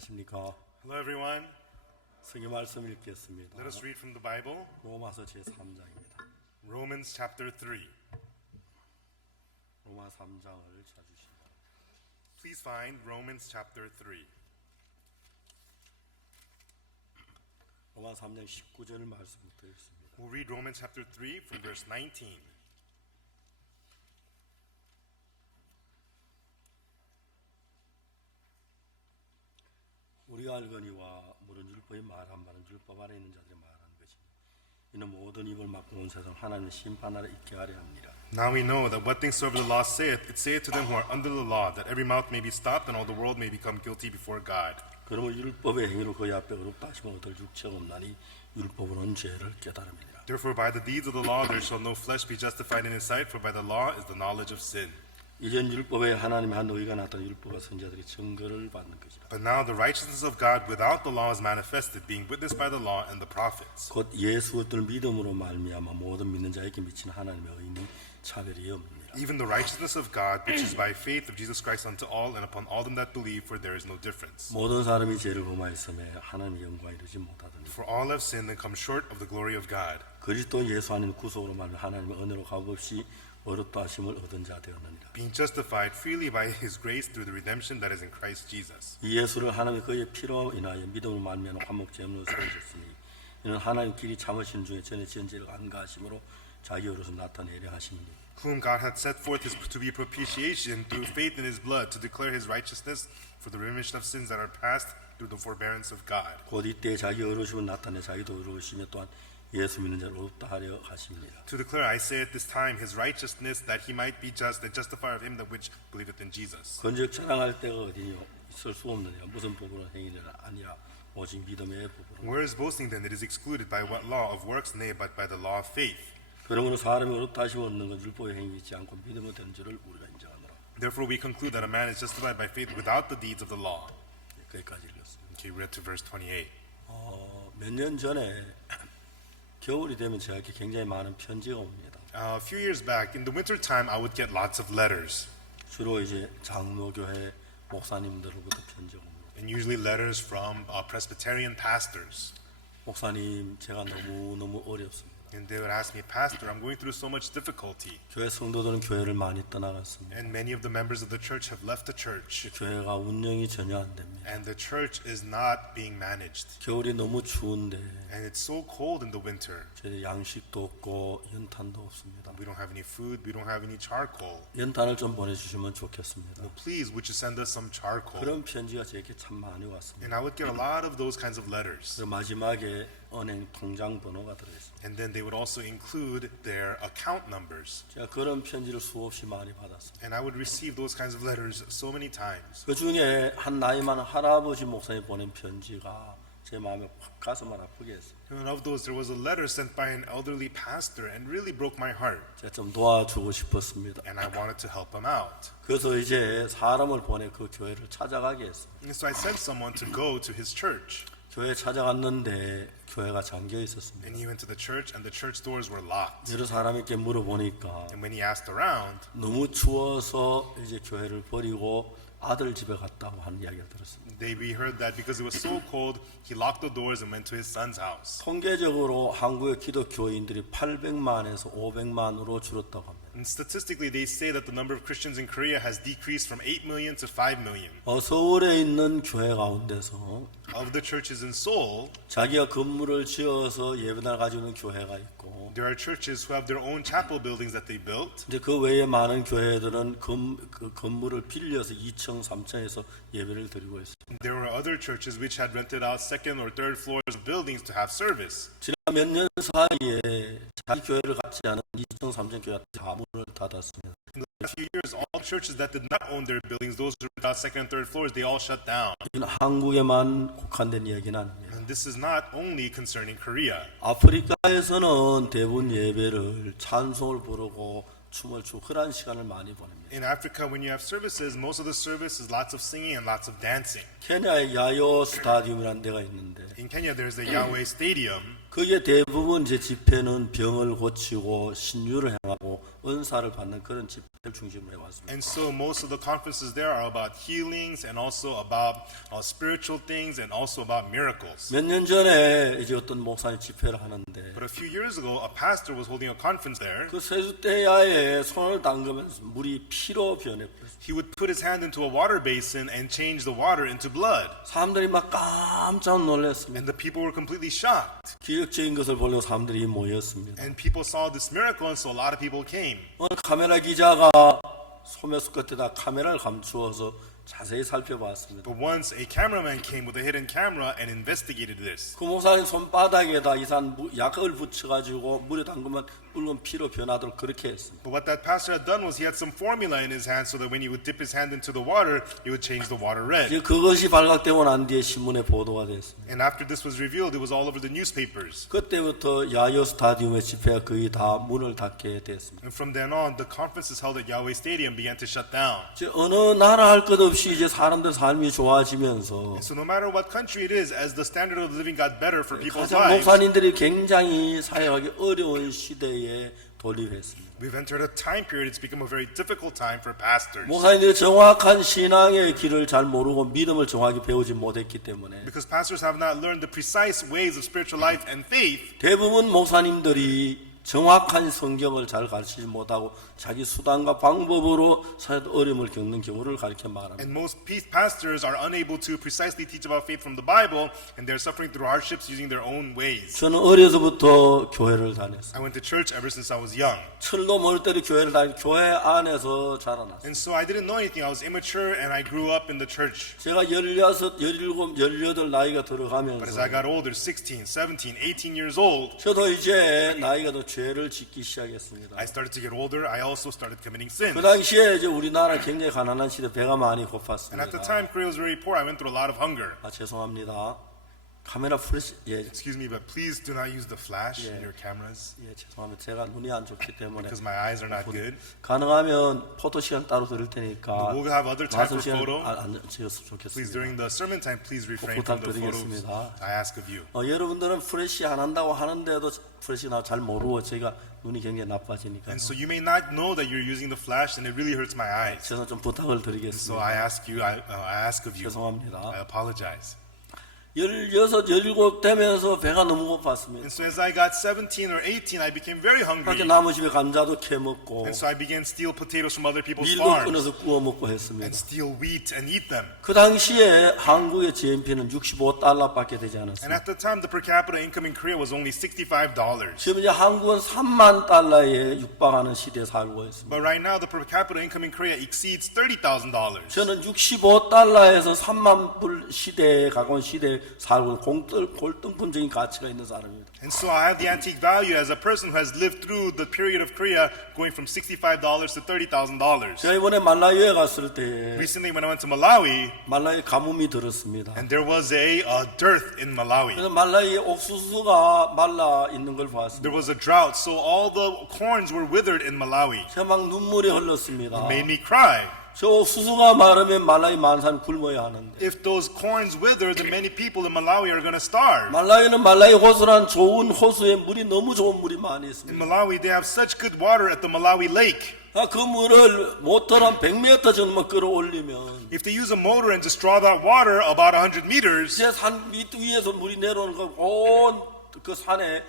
안녕하십니까. Hello everyone. 성경 말씀 읽겠습니다. Let us read from the Bible, 로마서 제3장입니다. Romans chapter 3. 로마 3장을 찾으시면 Please find Romans chapter 3. 로마 3장 19절 말씀부터 읽습니다. We'll read Romans chapter 3 from verse 19. 우리가 알거니와 모든 율법이 말한 바는 율법 아래 있는 자들이 말하는 것이니 이는 모든 입을 막고 온 세상 하나님의 심판하러 있게 하려 합니다. Now we know that what things soever the law saith, it saith to them who are under the law, that every mouth may be stopped and all the world may become guilty before God. 그러므로 율법의 행위로 그의 앞에 어렵다 하시면 얻을 육체가 없나니 율법으로는 죄를 깨달음이니라. Therefore by the deeds of the law there shall no flesh be justified in his sight, for by the law is the knowledge of sin. 이전 율법에 하나님의 한 의가 나타난 율법과 선지자들이 증거를 받는 것이라. But now the righteousness of God without the law is manifested, being witnessed by the law and the prophets. 곧 예수 그리스도를 믿음으로 말미암아 모든 믿는 자에게 미친 하나님의 의는 차별이 없느니라. Even the righteousness of God, which is by faith of Jesus Christ unto all and upon all them that believe, for there is no difference. 모든 사람이 죄를 범하였음에 하나님의 영광에 이르지 못하더니 For all have sinned and come short of the glory of God. 그리스도 예수 안에는 구속으로 말하면 하나님의 은혜로 값없이 어렵다 하심을 얻은 자 되었느니라. Being justified freely by His grace through the redemption that is in Christ Jesus. 이 예수를 하나님이 그의 피로 인하여 믿음으로 말미암아 화목제물로 세우셨으니 이는 하나님 길이 참으시는 중에 전에 지은 죄를 안가하심으로 자기 어로서 나타내려 하심이니 Whom God hath set forth to be propitiation through faith in His blood, to declare His righteousness for the remission of sins that are past through the forbearance of God. 곧 이때 자기 어로심을 나타내 자기도 어로우시며 또한 예수 믿는 자를 어렵다 하려 하심이니라. To declare, I say at this time, His righteousness, that He might be just and justifier of him that which believeth in Jesus. 건즉 자랑할 때가 어디뇨 있을 수 없느니라. 무슨 법으로 행위가 아니라 오직 믿음의 법으로. Where is boasting then? It is excluded. By what law of works? Nay, but by the law of faith. 그러므로 사람이 어렵다 하심을 얻는 건 율법의 행위이지 않고 믿음으로 되는 줄을 우리가 인정하노라. Therefore we conclude that a man is justified by faith without the deeds of the law. 거기까지 읽었습니다. Okay, read to verse 28. 몇 년 전에 겨울이 되면 저에게 굉장히 많은 편지가 옵니다. A few years back, in the winter time, I would get lots of letters, 주로 이제 장로교회 목사님들로부터 편지가 옵니다. and usually letters from Presbyterian pastors. 목사님, 제가 너무 어렵습니다. And they would ask me, Pastor, I'm going through so much difficulty. 교회 성도들은 교회를 많이 떠나갔습니다. And many of the members of the church have left the church. 교회가 운영이 전혀 안 됩니다. And the church is not being managed. 겨울이 너무 추운데 And it's so cold in the winter. 저희 양식도 없고 연탄도 없습니다. We don't have any food. We don't have any charcoal. 연탄을 좀 보내주시면 좋겠습니다. Please, would you send us some charcoal? 그런 편지가 제게 참 많이 왔습니다. And I would get a lot of those kinds of letters. 그 마지막에 은행 통장 번호가 들어있습니다. And then they would also include their account numbers. 제가 그런 편지를 수없이 많이 받았습니다. And I would receive those kinds of letters so many times. 그 중에 한 나이 많은 할아버지 목사님 보낸 편지가 제 마음에 확 가슴을 아프게 했어요. And of those, there was a letter sent by an elderly pastor and really broke my heart. 제가 좀 도와주고 싶었습니다. And I wanted to help him out. 그래서 이제 사람을 보내 그 교회를 찾아가게 했어요. And so I sent someone to go to his church. 교회 찾아갔는데 교회가 잠겨 있었습니다. And he went to the church and the church doors were locked. 여러 사람에게 물어보니까 And when he asked around, 너무 추워서 이제 교회를 버리고 아들 집에 갔다고 하는 이야기를 들었습니다. we heard that because it was so cold, he locked the doors and went to his son's house. 통계적으로 한국의 기독교인들이 800만에서 500만으로 줄었다고 합니다. And statistically, they say that the number of Christians in Korea has decreased from 8 million to 5 million. 서울에 있는 교회 가운데서 Of the churches in Seoul, 자기가 건물을 지어서 예배당을 가지고 있는 교회가 있고 there are churches who have their own chapel buildings that they built. 이제 그 외에 많은 교회들은 그 건물을 빌려서 2층, 3층에서 예배를 드리고 있어요. There were other churches which had rented out second or third floors of buildings to have service. 지난 몇 년 사이에 자기 교회를 갖지 않은 2층, 3층 교회가 다 문을 닫았습니다. In the last few years, all churches that did not own their buildings, those who rented out second and third floors, they all shut down. 이건 한국에만 국한된 이야기는 아닙니다. And this is not only concerning Korea. 아프리카에서는 대부분 예배를 찬송을 부르고 춤을 추고 그런 시간을 많이 보냅니다. In Africa, when you have services, most of the service is lots of singing and lots of dancing. 케냐에 야요 스타디움이라는 데가 있는데 In Kenya, there's the Yahweh Stadium. 그게 대부분 제 집회는 병을 고치고 신유를 행하고 은사를 받는 그런 집회. 중심으로 해왔습니다. And so most of the conferences there are about healings and also about spiritual things and also about miracles. 몇 년 전에 이제 어떤 목사님 집회를 하는데 But a few years ago, a pastor was holding a conference there. 그 세숫대야에 손을 담그면서 물이 피로 변해버렸어요. He would put his hand into a water basin and change the water into blood. 사람들이 막 깜짝 놀랐습니다. And the people were completely shocked. 기적적인 것을 보려고 사람들이 모였습니다. And people saw this miracle, and so a lot of people came. 어느 카메라 기자가 소매수 끝에다 카메라를 감추어서 자세히 살펴봤습니다. But once a cameraman came with a hidden camera and investigated this. 그 목사님 손바닥에다 이상 약을 붙여가지고 물에 담그면 붉은 피로 변하도록 그렇게 했습니다. But what that pastor had done was he had some formula in his hand so that when he would dip his hand into the water, it would change the water red. 이제 그것이 발각되고 난 뒤에 신문에 보도가 됐습니다. And after this was revealed, it was all over the newspapers. 그때부터 야요 스타디움의 집회가 거의 다 문을 닫게 됐습니다. And from then on, the conferences held at Yahweh Stadium began to shut down. 이제 어느 나라 할 것 없이 이제 사람들 삶이 좋아지면서 And so no matter what country it is, as the standard of living got better for people's 가장 lives, 목사님들이 굉장히 사역하기 어려운 시대에 돌입했습니다. we've entered a time period, it's become a very difficult time for pastors. 목사님들이 정확한 신앙의 길을 잘 모르고 믿음을 정확히 배우지 못했기 때문에 Because pastors have not learned the precise ways of spiritual life and faith, 대부분 목사님들이 정확한 성경을 잘 가르치지 못하고 자기 수단과 방법으로 사회의 어려움을 겪는 경우를 가르쳐 말합니다. and most pastors are unable to precisely teach about faith from the Bible, and they're suffering through hardships using their own ways. 저는 어려서부터 교회를 다녔어요. I went to church ever since I was young. 철도 멀 때도 교회를 다니고 교회 안에서 자라났어요. And so I didn't know anything. I was immature and I grew up in the church. 제가 16, 17, 18 나이가 But as 들어가면서 I got older, 16, 17, 18 years old, 저도 이제 나이가 더 죄를 짓기 시작했습니다. I started to get older. I also started committing sins. 그 당시에 이제 우리나라 굉장히 가난한 시대 배가 많이 And at the 고팠습니다. time, Korea was very poor. I went through a lot of hunger. 아 죄송합니다. 카메라 프레시 Excuse me, but please do not use the flash in your cameras 예 죄송합니다. 제가 눈이 안 좋기 때문에 because my eyes are not good. 가능하면 포토 시간 따로 드릴 테니까 We'll have other time 말씀 for 시간 photo. 안 찍었으면 Please, 좋겠습니다. during the sermon time, please refrain from the photos. 부탁드리겠습니다. I ask of you. 여러분들은 프레시 안 한다고 하는데도 프레시 나 잘 모르고 제가 눈이 굉장히 나빠지니까 And so you may not know that you're using the flash, and it really hurts my eyes. 제가 좀 부탁을 So 드리겠습니다. I ask you, I ask of you. 죄송합니다. I apologize. 16, 17 되면서 배가 너무 고팠습니다. And so as I got 17 or 18, I became very hungry. 밖에 남의 집에 감자도 캐 먹고 And so I began to steal potatoes from other people's 밀도 farms 끊어서 구워 먹고 했습니다. and steal wheat and eat them. 그 당시에 한국의 GNP는 65달러밖에 되지 And 않았습니다. at the time, the per capita income in Korea was only $65. 지금 이제 한국은 3만 달러에 육박하는 시대에 살고 있습니다. But right now, the per capita income in Korea exceeds $30,000. 저는 65달러에서 3만 불 시대에 가까운 시대에 살고 골동품적인 가치가 있는 사람입니다. And so I have the antique value as a person who has lived through the period of Korea going from $65 to $30,000. 제가 이번에 말라유에 갔을 때 Recently, when I went to Malawi, 말라유 가뭄이 들었습니다. and there was a dearth in Malawi. 그래서 말라유에 옥수수가 말라 있는 걸 봤습니다. There was a drought, so all the corns were withered in Malawi. 제가 막 눈물이 흘렀습니다. It made me cry. 저 옥수수가 마르면 말라유 많은 사람이 굶어야 하는데 If those corns wither, then many people in Malawi are going to starve. 말라유는 말라유 호수란 좋은 호수에 물이 너무 좋은 물이 많이 In 있습니다. Malawi, they have such good water at the Malawi lake. 그 물을 모터로 한 100m 정도만 끌어올리면 If they use a motor and just draw that water about 100 meters, 제 산 밑 위에서 물이 내려오는 그 산에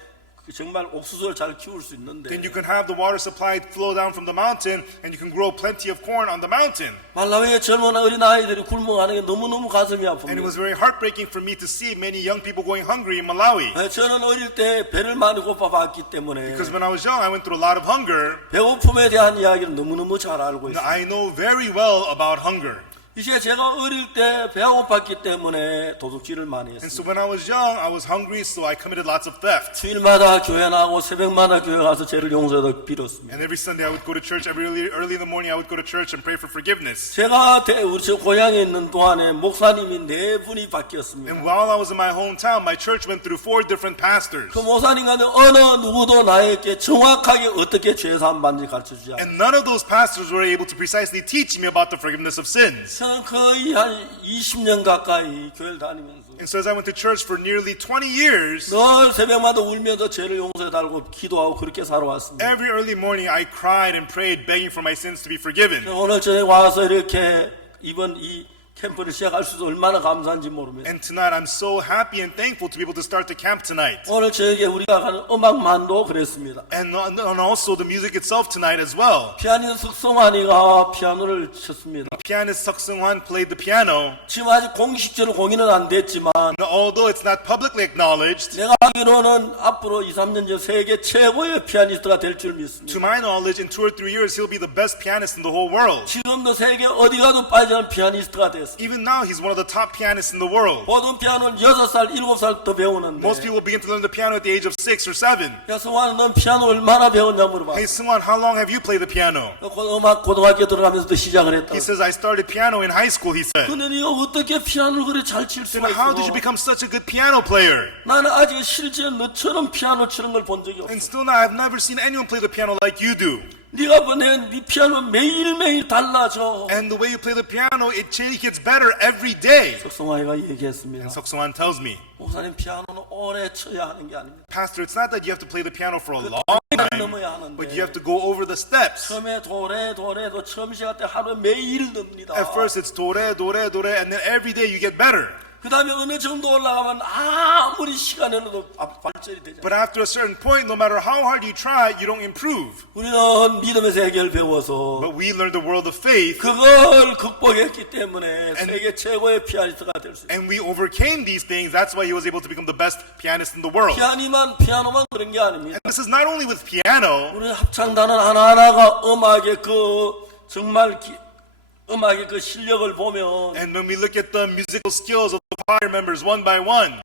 정말 옥수수를 잘 키울 수 있는데 then you can have the water supply flow down from the mountain and you can grow plenty of corn on the mountain. 말라위의 젊은 어린 아이들이 굶어가는 게 너무너무 가슴이 And it 아픕니다. was very heartbreaking for me to see many young people going hungry in Malawi. 저는 어릴 때 배를 많이 고파봤기 때문에 Because when I was young, I went through a lot of hunger. 배고픔에 대한 이야기를 너무너무 잘 알고 있어요. I know very well about hunger. 이제 제가 어릴 때 배가 고팠기 때문에 도둑질을 많이 And 했습니다. so when I was young, I was hungry, so I committed lots of theft. 주일마다 교회 나가고 새벽마다 교회 가서 죄를 용서하도록 빌었습니다. And every Sunday, I would go to church. Early in the morning, I would go to church and pray for forgiveness. 제가 우리 저 고향에 있는 동안에 목사님이 4분이 바뀌었습니다. And while I was in my hometown, my church went through 4 different pastors. 그 목사님 가운데 어느 누구도 나에게 정확하게 어떻게 죄 사함 받는지 가르쳐주지 않아요. And none of those pastors were able to precisely teach me about the forgiveness of sins. 저는 거의 한 20년 가까이 교회를 다니면서 And so as I went to church for nearly 20 years, 늘 새벽마다 울면서 죄를 용서해달고 기도하고 그렇게 살아왔습니다. every early morning I cried and prayed, begging for my sins to be forgiven. 오늘 저녁에 와서 이렇게 이번 이 캠프를 시작할 수 있어서 얼마나 감사한지 모릅니다. And tonight I'm so happy and thankful to be able to start the camp tonight. 오늘 저녁에 우리가 하는 음악만도 그랬습니다. And also the music itself tonight as well. 피아니스트 석성환이가 피아노를 쳤습니다. Pianist Seok Seung-hwan played the piano. 지금 아직 공식적으로 공연은 안 됐지만 Although it's not publicly acknowledged, 내가 알기로는 앞으로 2, 3년 전 세계 최고의 피아니스트가 될 줄 to 믿습니다. my knowledge, in 2 or 3 years he'll be the best pianist in the whole world. 지금도 세계 어디 가도 빠지지 않는 피아니스트가 됐습니다. Even now he's one of the top pianists in the world. 보통 피아노는 6살, 7살 더 배우는데 Most people begin to learn the piano at the age of 6 or 7. 야, 성환아, 넌 피아노 얼마나 배웠냐 물어봐. Hey Seung-hwan, how long have you played the piano? 음악 고등학교 들어가면서도 시작을 했다. He says, I started piano in high school, he said. 근데 네가 어떻게 피아노를 그래 잘 칠 Then 수가 how did you 있어? become such a good piano player? 나는 아직 실제 너처럼 피아노 치는 걸 본 적이 없어. And still now, I've never seen anyone play the piano like you do. 네가 보낸 네 피아노 매일매일 달라져. And the way you play the piano, it gets better every day. 석성아이가 얘기했습니다. And Seok Seung-hwan tells me, 목사님 피아노는 오래 쳐야 하는 게 아닙니다. Pastor, it's not that you have to play the piano for a long time, time, 넘어야 하는데 but you have to go over the steps. 처음에 도래도 처음 시작 때 하루에 매일 늡니다. At first it's dore, dore, dore, and then every day you get better. 그 다음에 어느 정도 올라가면 아무리 시간이 흘러도 발전이 되잖아요. But after a certain point, no matter how hard you try, you don't improve. 우리는 믿음의 세계를 배워서 But we learned the world of faith, 그걸 극복했기 때문에 세계 최고의 피아니스트가 될 수 있어요. and we overcame these things. That's why he was able to become the best pianist in the world. 피아노만 그런 게 아닙니다. And this is not only with piano. 우리 합창단은 하나하나가 음악의 정말 음악의 실력을 보면 And when we look at the musical skills of the choir members one by one,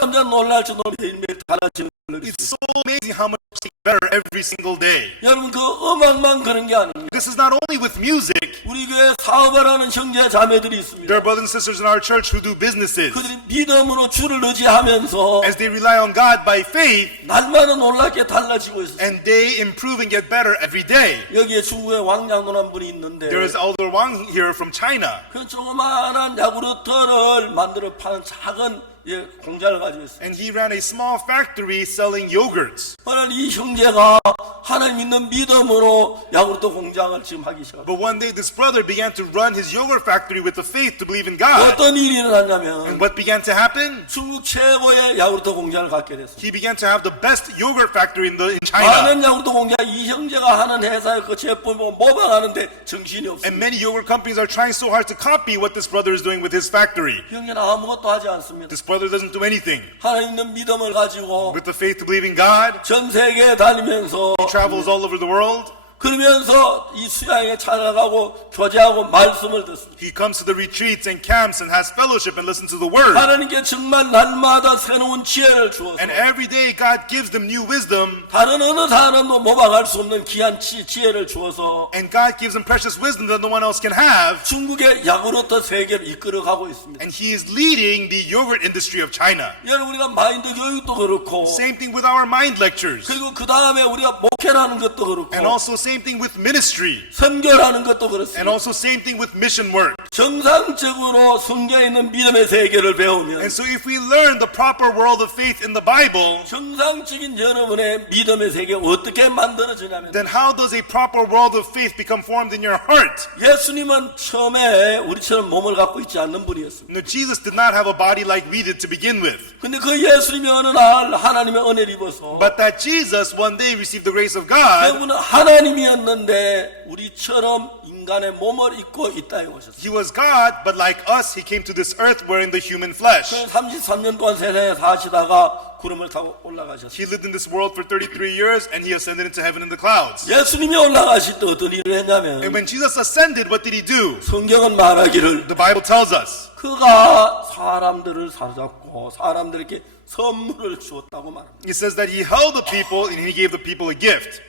깜짝 놀랄 정도로 매일매일 달라지는 걸 it's so amazing how much they get better every single day. 여러분 그 음악만 그런 게 아닙니다. This is not only with music. 우리 교회에 사업을 하는 형제 자매들이 있습니다. There are brothers and sisters in our church who do businesses. 그들이 믿음으로 주를 의지하면서 As they rely on God by faith, 날마다 놀랍게 달라지고 있어요. and they improve and get better every day. 여기에 중국에 왕양도란 분이 있는데 There is Elder Wang here from China. 그 조그마한 야구르트를 만들어 파는 작은 공장을 가지고 있어요. And he ran a small factory selling yogurts. 그러나 이 형제가 하나님 있는 믿음으로 야구르트 공장을 지금 하기 시작합니다. But one day this brother began to run his yogurt factory with the faith to believe in God. 어떤 일이 And 일어났냐면 what began to happen? 중국 최고의 야구르트 공장을 갖게 됐어요. He began to have the best yogurt factory in China. 많은 야구르트 공장 이 형제가 하는 회사의 그 제품을 모방하는데 정신이 And 없습니다. many yogurt companies are trying so hard to copy what this brother is doing with his factory. 형제는 아무것도 하지 않습니다. This brother doesn't do anything. 하나님 있는 믿음을 가지고 With the faith to believe in God, 전 세계에 다니면서 he travels all over the world. 그러면서 이 수양에 찾아가고 교제하고 말씀을 듣습니다. He comes to the retreats and camps and has fellowship and listens to the word. 하나님께 정말 날마다 새로운 지혜를 주어서 And every day God gives them new wisdom. 다른 어느 사람도 모방할 수 없는 귀한 지혜를 주어서 And God gives them precious wisdom that no one else can have. 중국의 야구르트 세계를 이끌어가고 있습니다. And he is leading the yogurt industry of China. 여러분 우리가 마인드 교육도 그렇고 Same thing with our mind lectures. 그리고 그 다음에 우리가 목회라는 것도 그렇고 And also same thing with ministry. 선교라는 것도 And 그렇습니다. also same thing with mission work. 정상적으로 성경에 있는 믿음의 세계를 배우면 And so if we learn the proper world of faith in the Bible, 정상적인 여러분의 믿음의 세계가 어떻게 만들어지냐면 then how does a proper world of faith become formed in your heart? 예수님은 처음에 우리처럼 몸을 갖고 있지 않는 분이었습니다. No, Jesus did not have a body like we did to begin with. 근데 그 예수님이 어느 날 하나님의 은혜를 입어서 But that Jesus one day received the grace of God. 그분은 하나님이었는데 우리처럼 인간의 몸을 입고 이 땅에 오셨어요. He was God, but like us, he came to this earth wearing the human flesh. 33년 동안 세상에 사시다가 구름을 타고 올라가셨어요. He lived in this world for 33 years and he ascended into heaven in the clouds. 예수님이 올라가실 때 어떤 일을 했냐면 And when Jesus ascended, what did he do? 성경은 말하기를 The Bible tells us 그가 사람들을 사잡고 사람들에게 선물을 주었다고 말합니다. It says that he held the people and he gave the people a gift.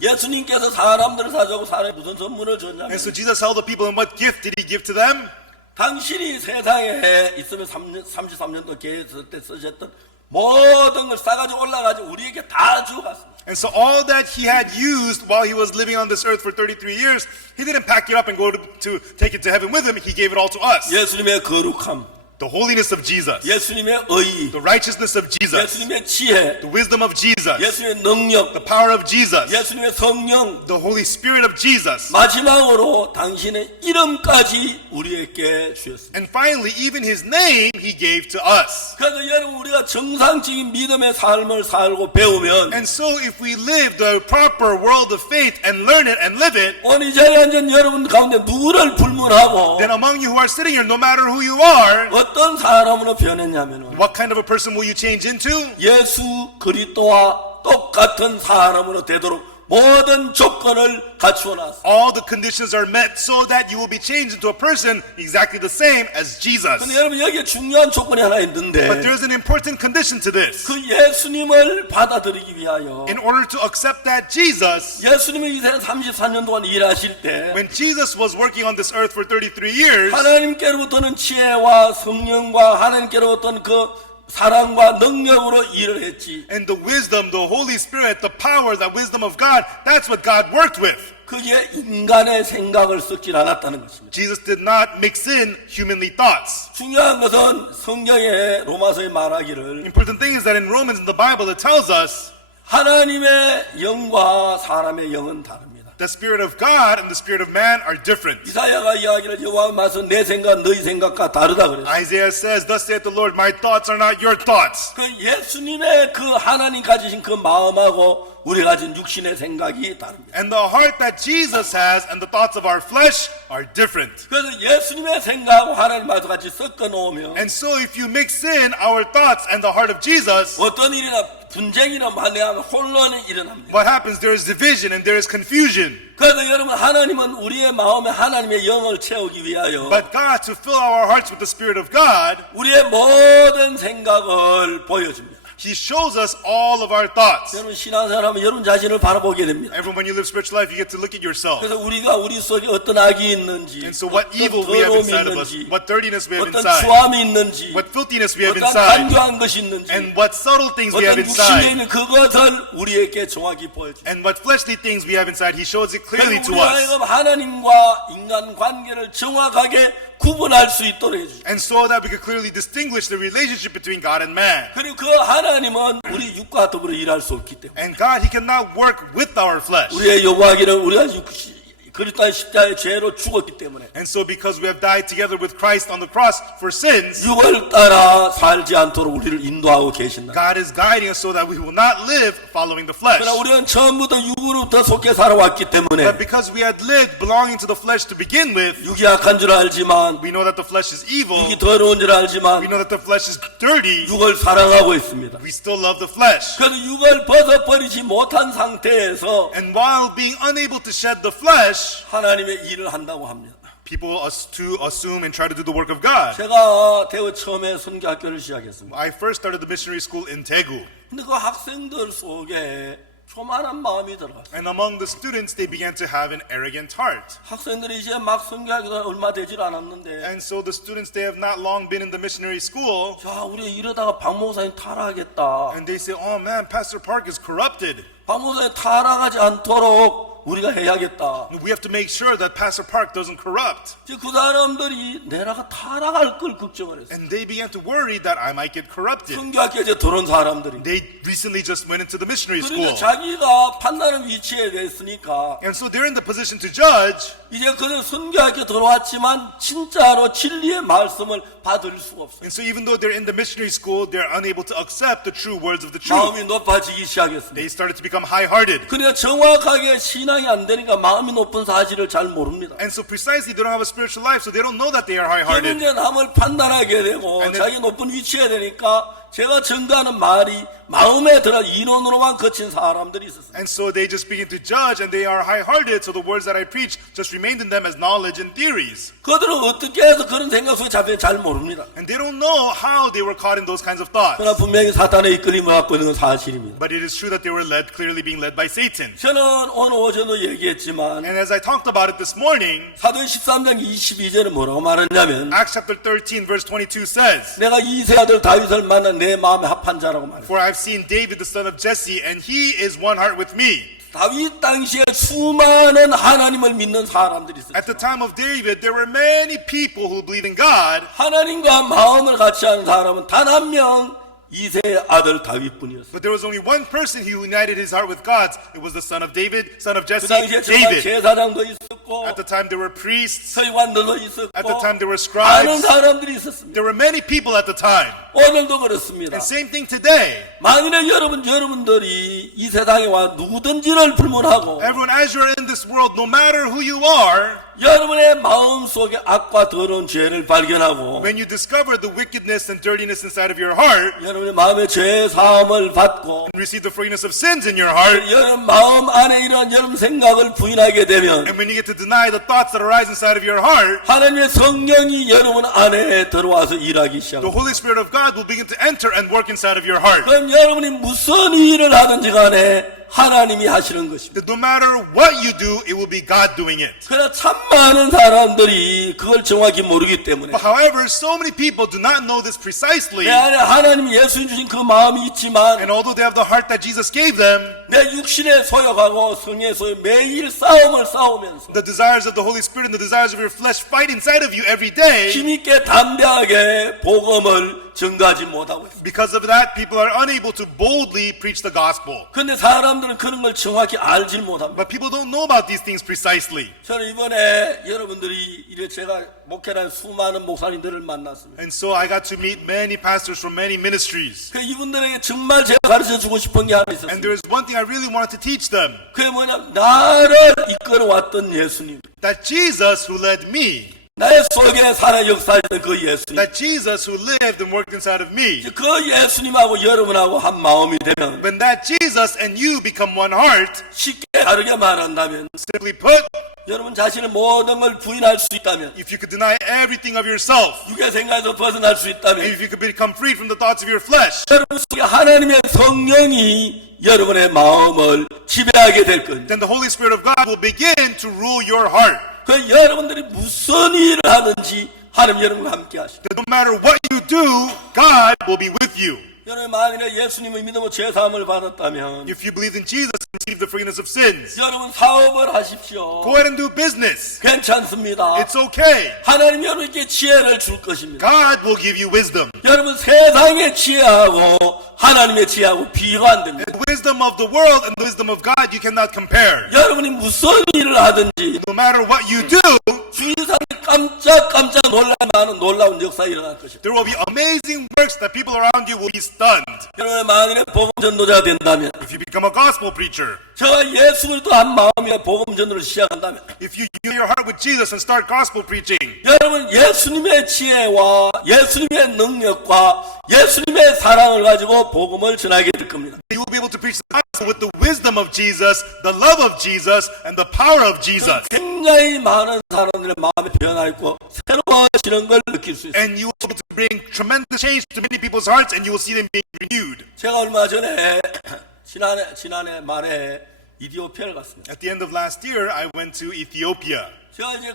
예수님께서 사람들을 사자고 사람에 무슨 선물을 줬냐면 And so Jesus held the people, and what gift did he give to them? 당신이 세상에 있으면 33년 동안 계했을 때 쓰셨던 모든 걸 싸가지고 올라가지고 우리에게 다 주어갔습니다. And so all that he had used while he was living on this earth for 33 years, he didn't pack it up and go to take it to heaven with him. He gave it all to us. 예수님의 거룩함, The holiness of Jesus, 예수님의 의, the righteousness of Jesus, 예수님의 지혜, the wisdom of Jesus, 예수님의 능력, the power of Jesus, 예수님의 성령, the Holy Spirit of Jesus. 마지막으로 당신의 이름까지 우리에게 주셨습니다. And finally, even his name he gave to us. 그래서 여러분 우리가 정상적인 믿음의 삶을 살고 배우면 And so if we live the proper world of faith and learn it and live it, 오늘 이 자리에 앉은 여러분 가운데 누구를 불문하고 then among you who are sitting here, no matter who you are, 어떤 사람으로 변했냐면 what kind of a person will you change into? 예수 그리스도와 똑같은 사람으로 되도록 모든 조건을 갖추어 놨습니다. All the conditions are met so that you will be changed into a person exactly the same as Jesus. 근데 여러분 여기에 중요한 조건이 하나 있는데 But there's an important condition to this. 그 예수님을 받아들이기 위하여 In order to accept that Jesus, 예수님이 이 세상 34년 동안 일하실 때 when Jesus was working on this earth for 33 years, 하나님께로부터는 지혜와 성령과 하나님께로부터는 그 사랑과 능력으로 일을 했지. and the wisdom, the Holy Spirit, the power, the wisdom of God, that's what God worked with. 그게 인간의 생각을 섞질 않았다는 것입니다. Jesus did not mix in humanly thoughts. 중요한 것은 성경의 로마서에 말하기를 The important thing is that in Romans in the Bible it tells us 하나님의 영과 사람의 영은 다릅니다. the spirit of God and the spirit of man are different. 이사야가 이야기를 여호와 말씀 내 생각 너희 생각과 다르다 그랬어요. Isaiah says, "Thus saith the Lord, my thoughts are not your thoughts." 그 예수님의 그 하나님 가지신 그 마음하고 우리 가진 육신의 생각이 다릅니다. And the heart that Jesus has and the thoughts of our flesh are different. 그래서 예수님의 생각하고 하나님 말씀 같이 섞어 놓으면 And so if you mix in our thoughts and the heart of Jesus, 어떤 일이나 분쟁이나 만내하면 혼란이 일어납니다. what happens? There is division and there is confusion. 그래서 여러분 하나님은 우리의 마음에 하나님의 영을 채우기 위하여 But God, to fill our hearts with the Spirit of God, 우리의 모든 생각을 보여줍니다. He shows us all of our thoughts. 여러분 신앙생활하면 여러분 자신을 바라보게 됩니다. Everyone, when you live spiritual life, you get to look at yourself. 그래서 우리가 우리 속에 어떤 악이 있는지, And so what 어떤 evil we have 더러움이 inside of us, 있는지, what dirtiness we have 어떤 inside, 추함이 있는지, what filthiness we have 어떤 inside, 간교한 것이 있는지, and what subtle things we have 어떤 육신에 inside, 있는 그것을 우리에게 정확히 보여줍니다. and what fleshly things we have inside. He shows it clearly 그리고 to 우리 us. 하여금 하나님과 인간 관계를 정확하게 구분할 수 있도록 해주죠. And so that we could clearly distinguish the relationship between God and man. 그리고 그 하나님은 우리 육과 더불어 일할 수 없기 때문에 And God, He cannot work with our flesh. 우리의 요구하기를 우리가 그리스도의 십자가의 죄로 죽었기 때문에 And so because we have died together with Christ on the cross for sins, 육을 따라 살지 않도록 우리를 인도하고 계신다. God is guiding us so that we will not live following the flesh. 그러나 우리는 처음부터 육으로부터 속해 살아왔기 때문에 But because we had lived belonging to the flesh to begin with, 육이 악한 줄 알지만 we know that the flesh is evil. 육이 더러운 줄 We 알지만 know that the flesh is dirty. 육을 사랑하고 있습니다. We still love the flesh. 그래서 육을 벗어버리지 못한 상태에서 And while being unable to shed the flesh, 하나님의 일을 한다고 합니다. people to assume and try to do the work of God. 제가 대구 처음에 선교학교를 시작했습니다. I first started the missionary school in Daegu. 근데 그 학생들 속에 교만한 마음이 들어갔어요. And among the students, they began to have an arrogant heart. 학생들이 이제 막 선교하기가 얼마 되질 않았는데 And so the students, they have not long been in the missionary school. 자 우리 이러다가 박 목사님 타락하겠다. And they say, oh man, Pastor Park is corrupted. 박 목사님 타락하지 않도록 우리가 해야겠다. We have to make sure that Pastor Park doesn't corrupt. 그 사람들이 내가 타락할 걸 걱정을 했어요. And they began to worry that I might get corrupted. 선교학교에 이제 들어온 사람들이. They recently just went into the missionary 그러니까 school. 자기가 판단하는 위치에 됐으니까 And so they're in the position to judge. 이제 그들 선교학교 들어왔지만 진짜로 진리의 말씀을 받을 수가 없어요. And so even though they're in the missionary school, they're unable to accept the true words of the truth. 마음이 높아지기 시작했습니다. They started to become high-hearted. 그러니까 정확하게 신앙이 안 되니까 마음이 높은 사실을 잘 모릅니다. And so precisely they don't have a spiritual life, so they don't know that they are high-hearted. 그런데 남을 판단하게 되고 And then- 자기 높은 위치에 되니까 제가 전가하는 말이 마음에 들어 이론으로만 거친 사람들이 있었어요. And so they just begin to judge, and they are high-hearted, so the words that I preach just remained in them as knowledge and theories. 그들은 어떻게 해서 그런 생각 속에 잡히는지 잘 모릅니다. And they don't know how they were caught in those kinds of thoughts. 그러나 분명히 사탄의 이끌림을 받고 있는 건 사실입니다. But it is true that they were led, clearly being led by Satan. 저는 오늘 오전도 얘기했지만 And as I talked about it this morning, 사도행 13장 22절에 뭐라고 말했냐면 Acts chapter 13, verse 22 says, 내가 이세 아들 다윗을 만난 내 마음에 합한 자라고 말했어요. For I've seen David the son of Jesse, and he is one heart with me. 다윗 당시에 수많은 하나님을 믿는 사람들이 At the 있었죠. time of David, there were many people who believed in God, 하나님과 마음을 같이 하는 사람은 단 한 명, 이세의 아들 다윗뿐이었어요. but there was only one person who united his heart with God's. It was the son of David, son of 그 Jesse, 당시에 정말 David. 제사장도 있었고 At the time, there were priests. 서기관들도 있었고 At the time, there were 많은 scribes. 사람들이 있었습니다. There were many people at the time. 오늘도 그렇습니다. And same thing today. 만일에 여러분들이 이 세상에 와 누구든지를 불문하고 Everyone, as you're in this world, no matter who you are, 여러분의 마음속에 악과 더러운 죄를 발견하고 when you discover the wickedness and dirtiness inside of your heart, 여러분의 마음의 죄 사함을 받고 and receive the forgiveness of sins in your heart, 여러분 마음 안에 이런 여러분 생각을 부인하게 되면 and when you get to deny the thoughts that arise inside of your heart, 하나님의 성령이 여러분 안에 들어와서 일하기 the 시작합니다. Holy Spirit of God will begin to enter and work inside of your heart. 그럼 여러분이 무슨 일을 하든지 간에 하나님이 하시는 것입니다. That no matter what you do, it will be God doing it. 그러나 참 많은 사람들이 그걸 정확히 모르기 때문에 But however, so many people do not know this precisely, 내 안에 하나님이 예수님 주신 그 마음이 있지만 and although they have the heart that Jesus gave them, 내 육신의 소욕하고 성의 소욕 매일 싸움을 싸우면서 the desires of the Holy Spirit and the desires of your flesh fight inside of you every day. 힘있게 담대하게 복음을 전가하지 못하고 있습니다. Because of that, people are unable to boldly preach the gospel. 그런데 사람들은 그런 걸 정확히 알지 못합니다. But people don't know about these things precisely. 저는 이번에 여러분들이 이래 제가 목회하는 수많은 목사님들을 만났습니다. And so I got to meet many pastors from many ministries. 그 이분들에게 정말 제가 가르쳐 주고 싶은 게 하나 And 있었습니다. there is one thing I really wanted to teach them. 그게 뭐냐, 나를 이끌어왔던 예수님, That Jesus who led me, 나의 속에 살아 역사했던 그 예수님, that Jesus who lived and worked inside of me, 그 예수님하고 여러분하고 한 마음이 되면 when that Jesus and you become one heart, 쉽게 다르게 말한다면 simply put, 여러분 자신의 모든 걸 부인할 수 있다면 if you could deny everything of yourself, 육의 생각에서 벗어날 수 있다면 if you could become freed from the thoughts of your flesh, 여러분 속에 하나님의 성령이 여러분의 마음을 지배하게 될 겁니다. then the Holy Spirit of God will begin to rule your heart. 그 여러분들이 무슨 일을 하든지 하나님 여러분과 함께 하시고 That no matter what you do, God will be with you. 여러분 만일에 예수님을 믿으면 죄사함을 받았다면 If you believe in Jesus and receive the forgiveness of sins, 여러분 사업을 하십시오. go ahead and do business. 괜찮습니다. It's okay. 하나님 여러분께 지혜를 줄 것입니다. God will give you wisdom. 여러분 세상의 지혜하고 하나님의 지혜하고 비교가 안 됩니다. The wisdom of the world and the wisdom of God you cannot compare. 여러분이 무슨 일을 하든지 No matter what you do, 주위사람이 깜짝 놀랄만한 놀라운 역사 일어날 것입니다. there will be amazing works that people around you will be stunned. 여러분 만일에 복음 전도자가 된다면 If you become a gospel preacher, 저와 예수 그리스도 한 마음이나 복음 전도를 시작한다면 if you unite your heart with Jesus and start gospel preaching, 여러분 예수님의 지혜와 예수님의 능력과 예수님의 사랑을 가지고 복음을 전하게 될 겁니다. you will be able to preach the gospel with the wisdom of Jesus, the love of Jesus, and the power of Jesus. 굉장히 많은 사람들의 마음에 변화 있고 새로워지는 걸 느낄 수 있어요. And you will be able to bring tremendous change to many people's hearts, and you will see them being renewed. 제가 얼마 전에 지난해 말에 이디오피아를 갔습니다. At the end of last year, I went to Ethiopia. 제가 이제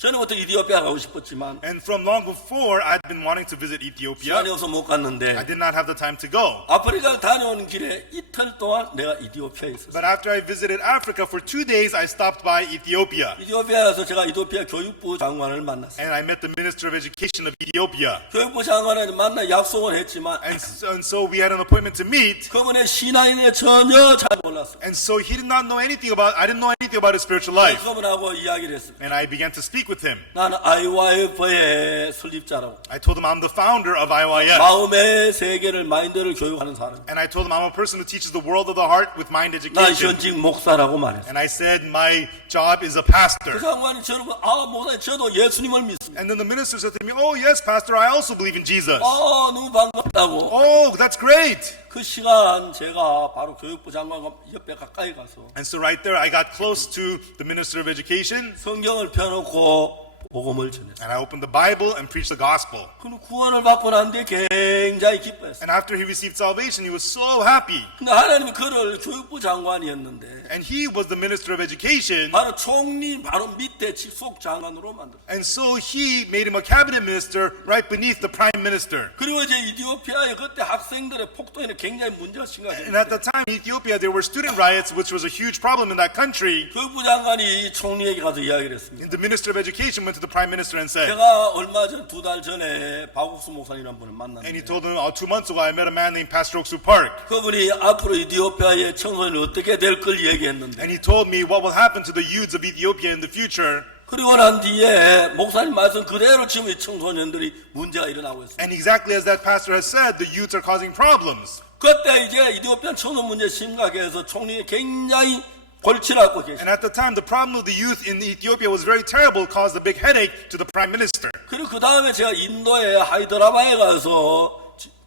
전부터 이디오피아 가고 싶었지만 And from long before, I'd been wanting to visit Ethiopia. 시간이 없어 못 I 갔는데 did not have the time to go. 아프리카를 다녀오는 길에 이틀 동안 내가 이디오피아에 있었어요. But after I visited Africa for 2 days, I stopped by Ethiopia. 이디오피아에서 제가 이디오피아 교육부 장관을 만났어요. And I met the Minister of Education of Ethiopia. 교육부 장관을 만나 약속을 했지만 And so we had an appointment to meet. 그분의 신앙에 전혀 잘 몰랐어요. And so he did not know anything about, I didn't know anything about his spiritual life. 그분하고 이야기를 했습니다. And I began to speak with him. 나는 IYF의 설립자라고 I told him I'm the founder of IYF. 마음의 세계를 마인드를 교육하는 사람. And I told him I'm a person who teaches the world of the heart with mind 난 education. 현직 목사라고 말했어요. And I said my job is a 그 pastor. 장관이 저는 목사님 저도 예수님을 믿습니다. And then the minister said to me, oh yes, pastor, I also believe in Jesus. 너무 반갑다고. Oh, that's great. 그 시간 제가 바로 교육부 장관 옆에 가까이 가서 And so right there, I got close to the minister of education. 성경을 펴놓고 복음을 전했어요. And I opened the Bible and preached the gospel. 그 구원을 받고 난 뒤에 굉장히 기뻐했어요. And after he received salvation, he was so happy. 근데 하나님이 그를 교육부 장관이었는데 And he was the minister of education. 바로 총리 바로 밑에 직속 장관으로 만들었어요. And so he made him a cabinet minister right beneath the prime minister. 그리고 이제 이디오피아에 그때 학생들의 폭동에는 굉장히 문제가 And at the 심각했는데 time in Ethiopia, there were student riots, which was a huge problem in that country. 교육부 장관이 총리에게 가서 이야기를 했습니다. And the minister of education went to the prime minister and said, 제가 얼마 전 2달 전에 박욱수 목사님이라는 분을 and he 만났는데 told him, 2 months ago, I met a man named Pastor Oksu Park. 그분이 앞으로 이디오피아의 청소년이 어떻게 될 걸 얘기했는데 And he told me what will happen to the youths of Ethiopia in the future. 그리고 난 뒤에 목사님 말씀 그대로 지금 이 청소년들이 문제가 일어나고 있습니다. And exactly as that pastor has said, the youths are causing problems. 그때 이제 이디오피아 청소년 문제 심각해서 총리가 굉장히 골치를 앓고 계십니다. And at the time, the problem of the youth in Ethiopia was very terrible, caused a big headache to the prime minister. 그리고 그 다음에 제가 인도의 하이드라바에 가서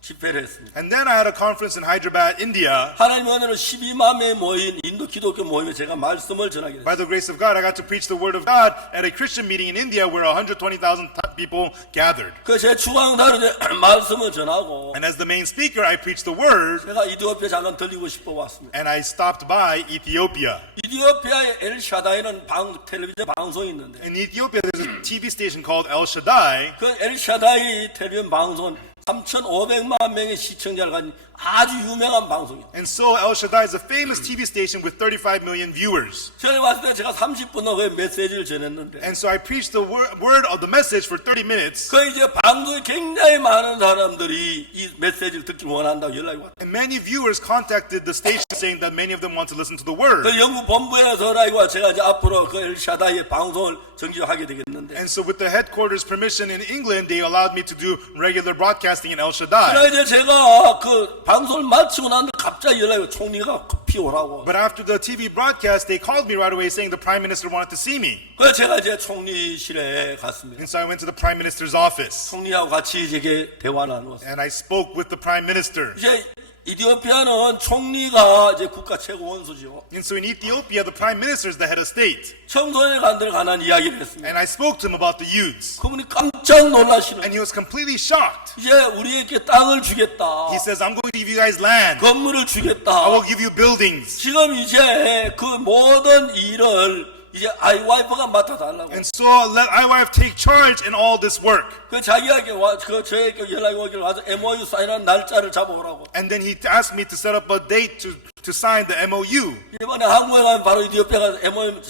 집회를 했습니다. And then I had a conference in Hyderabad, India. 하나님 은혜로 12만 명이 모인 인도 기독교 모임에 제가 말씀을 전하게 됐습니다. By the grace of God, I got to preach the word of God at a Christian meeting in India where 120,000 people gathered. 그 제 주강다로 이제 말씀을 전하고 And as the main speaker, I preached the word, 제가 이디오피아 잠깐 들리고 싶어 왔습니다. and I stopped by Ethiopia. 이디오피아의 엘샤다이는 텔레비전 방송이 있는데 In Ethiopia, there's a TV station called El Shaddai, 그 엘샤다이 텔레비전 방송은 3,500만 명의 시청자를 가진 아주 유명한 방송입니다. and so El Shaddai is a famous TV station with 35 million viewers. 전에 왔을 때 제가 30분 넘게 메시지를 전했는데 And so I preached the word of the message for 30 minutes, 그 이제 방송에 굉장히 많은 사람들이 이 메시지를 듣기 원한다고 연락이 왔다. and many viewers contacted the station saying that many of them want to listen to the word. 그 영국 본부에서 연락이 와 제가 이제 앞으로 그 엘샤다이의 방송을 정지하게 되겠는데 And so with the headquarters permission in England, they allowed me to do regular broadcasting in El Shaddai. 그래 이제 제가 그 방송을 마치고 난 갑자기 연락이 와 총리가 급히 오라고. But after the TV broadcast, they called me right away saying the prime minister wanted to see me. 그래서 제가 이제 총리실에 갔습니다. And so I went to the prime minister's office 총리하고 같이 이제 대화를 나누었어요. and I spoke with the prime minister. 이제 이디오피아는 총리가 이제 국가 최고 원수죠. And so in Ethiopia, the prime minister is the head of state. 청소년에 관한 이야기를 했습니다. And I spoke to him about the youths. 그분이 깜짝 놀라시는. And he was completely shocked. 이제 우리에게 땅을 주겠다. He says, I'm going to give you guys land. 건물을 I 주겠다. will give you buildings. 지금 이제 그 모든 일을 이제 아이와이프가 맡아달라고. And so let iWife take charge in all this work. 그 자기에게 저에게 연락이 오길 와서 MOU 사인하는 날짜를 잡아오라고. And then he asked me to set up a date to sign the MOU. 이번에 한국에 가면 바로 이디오피아 가서 MOU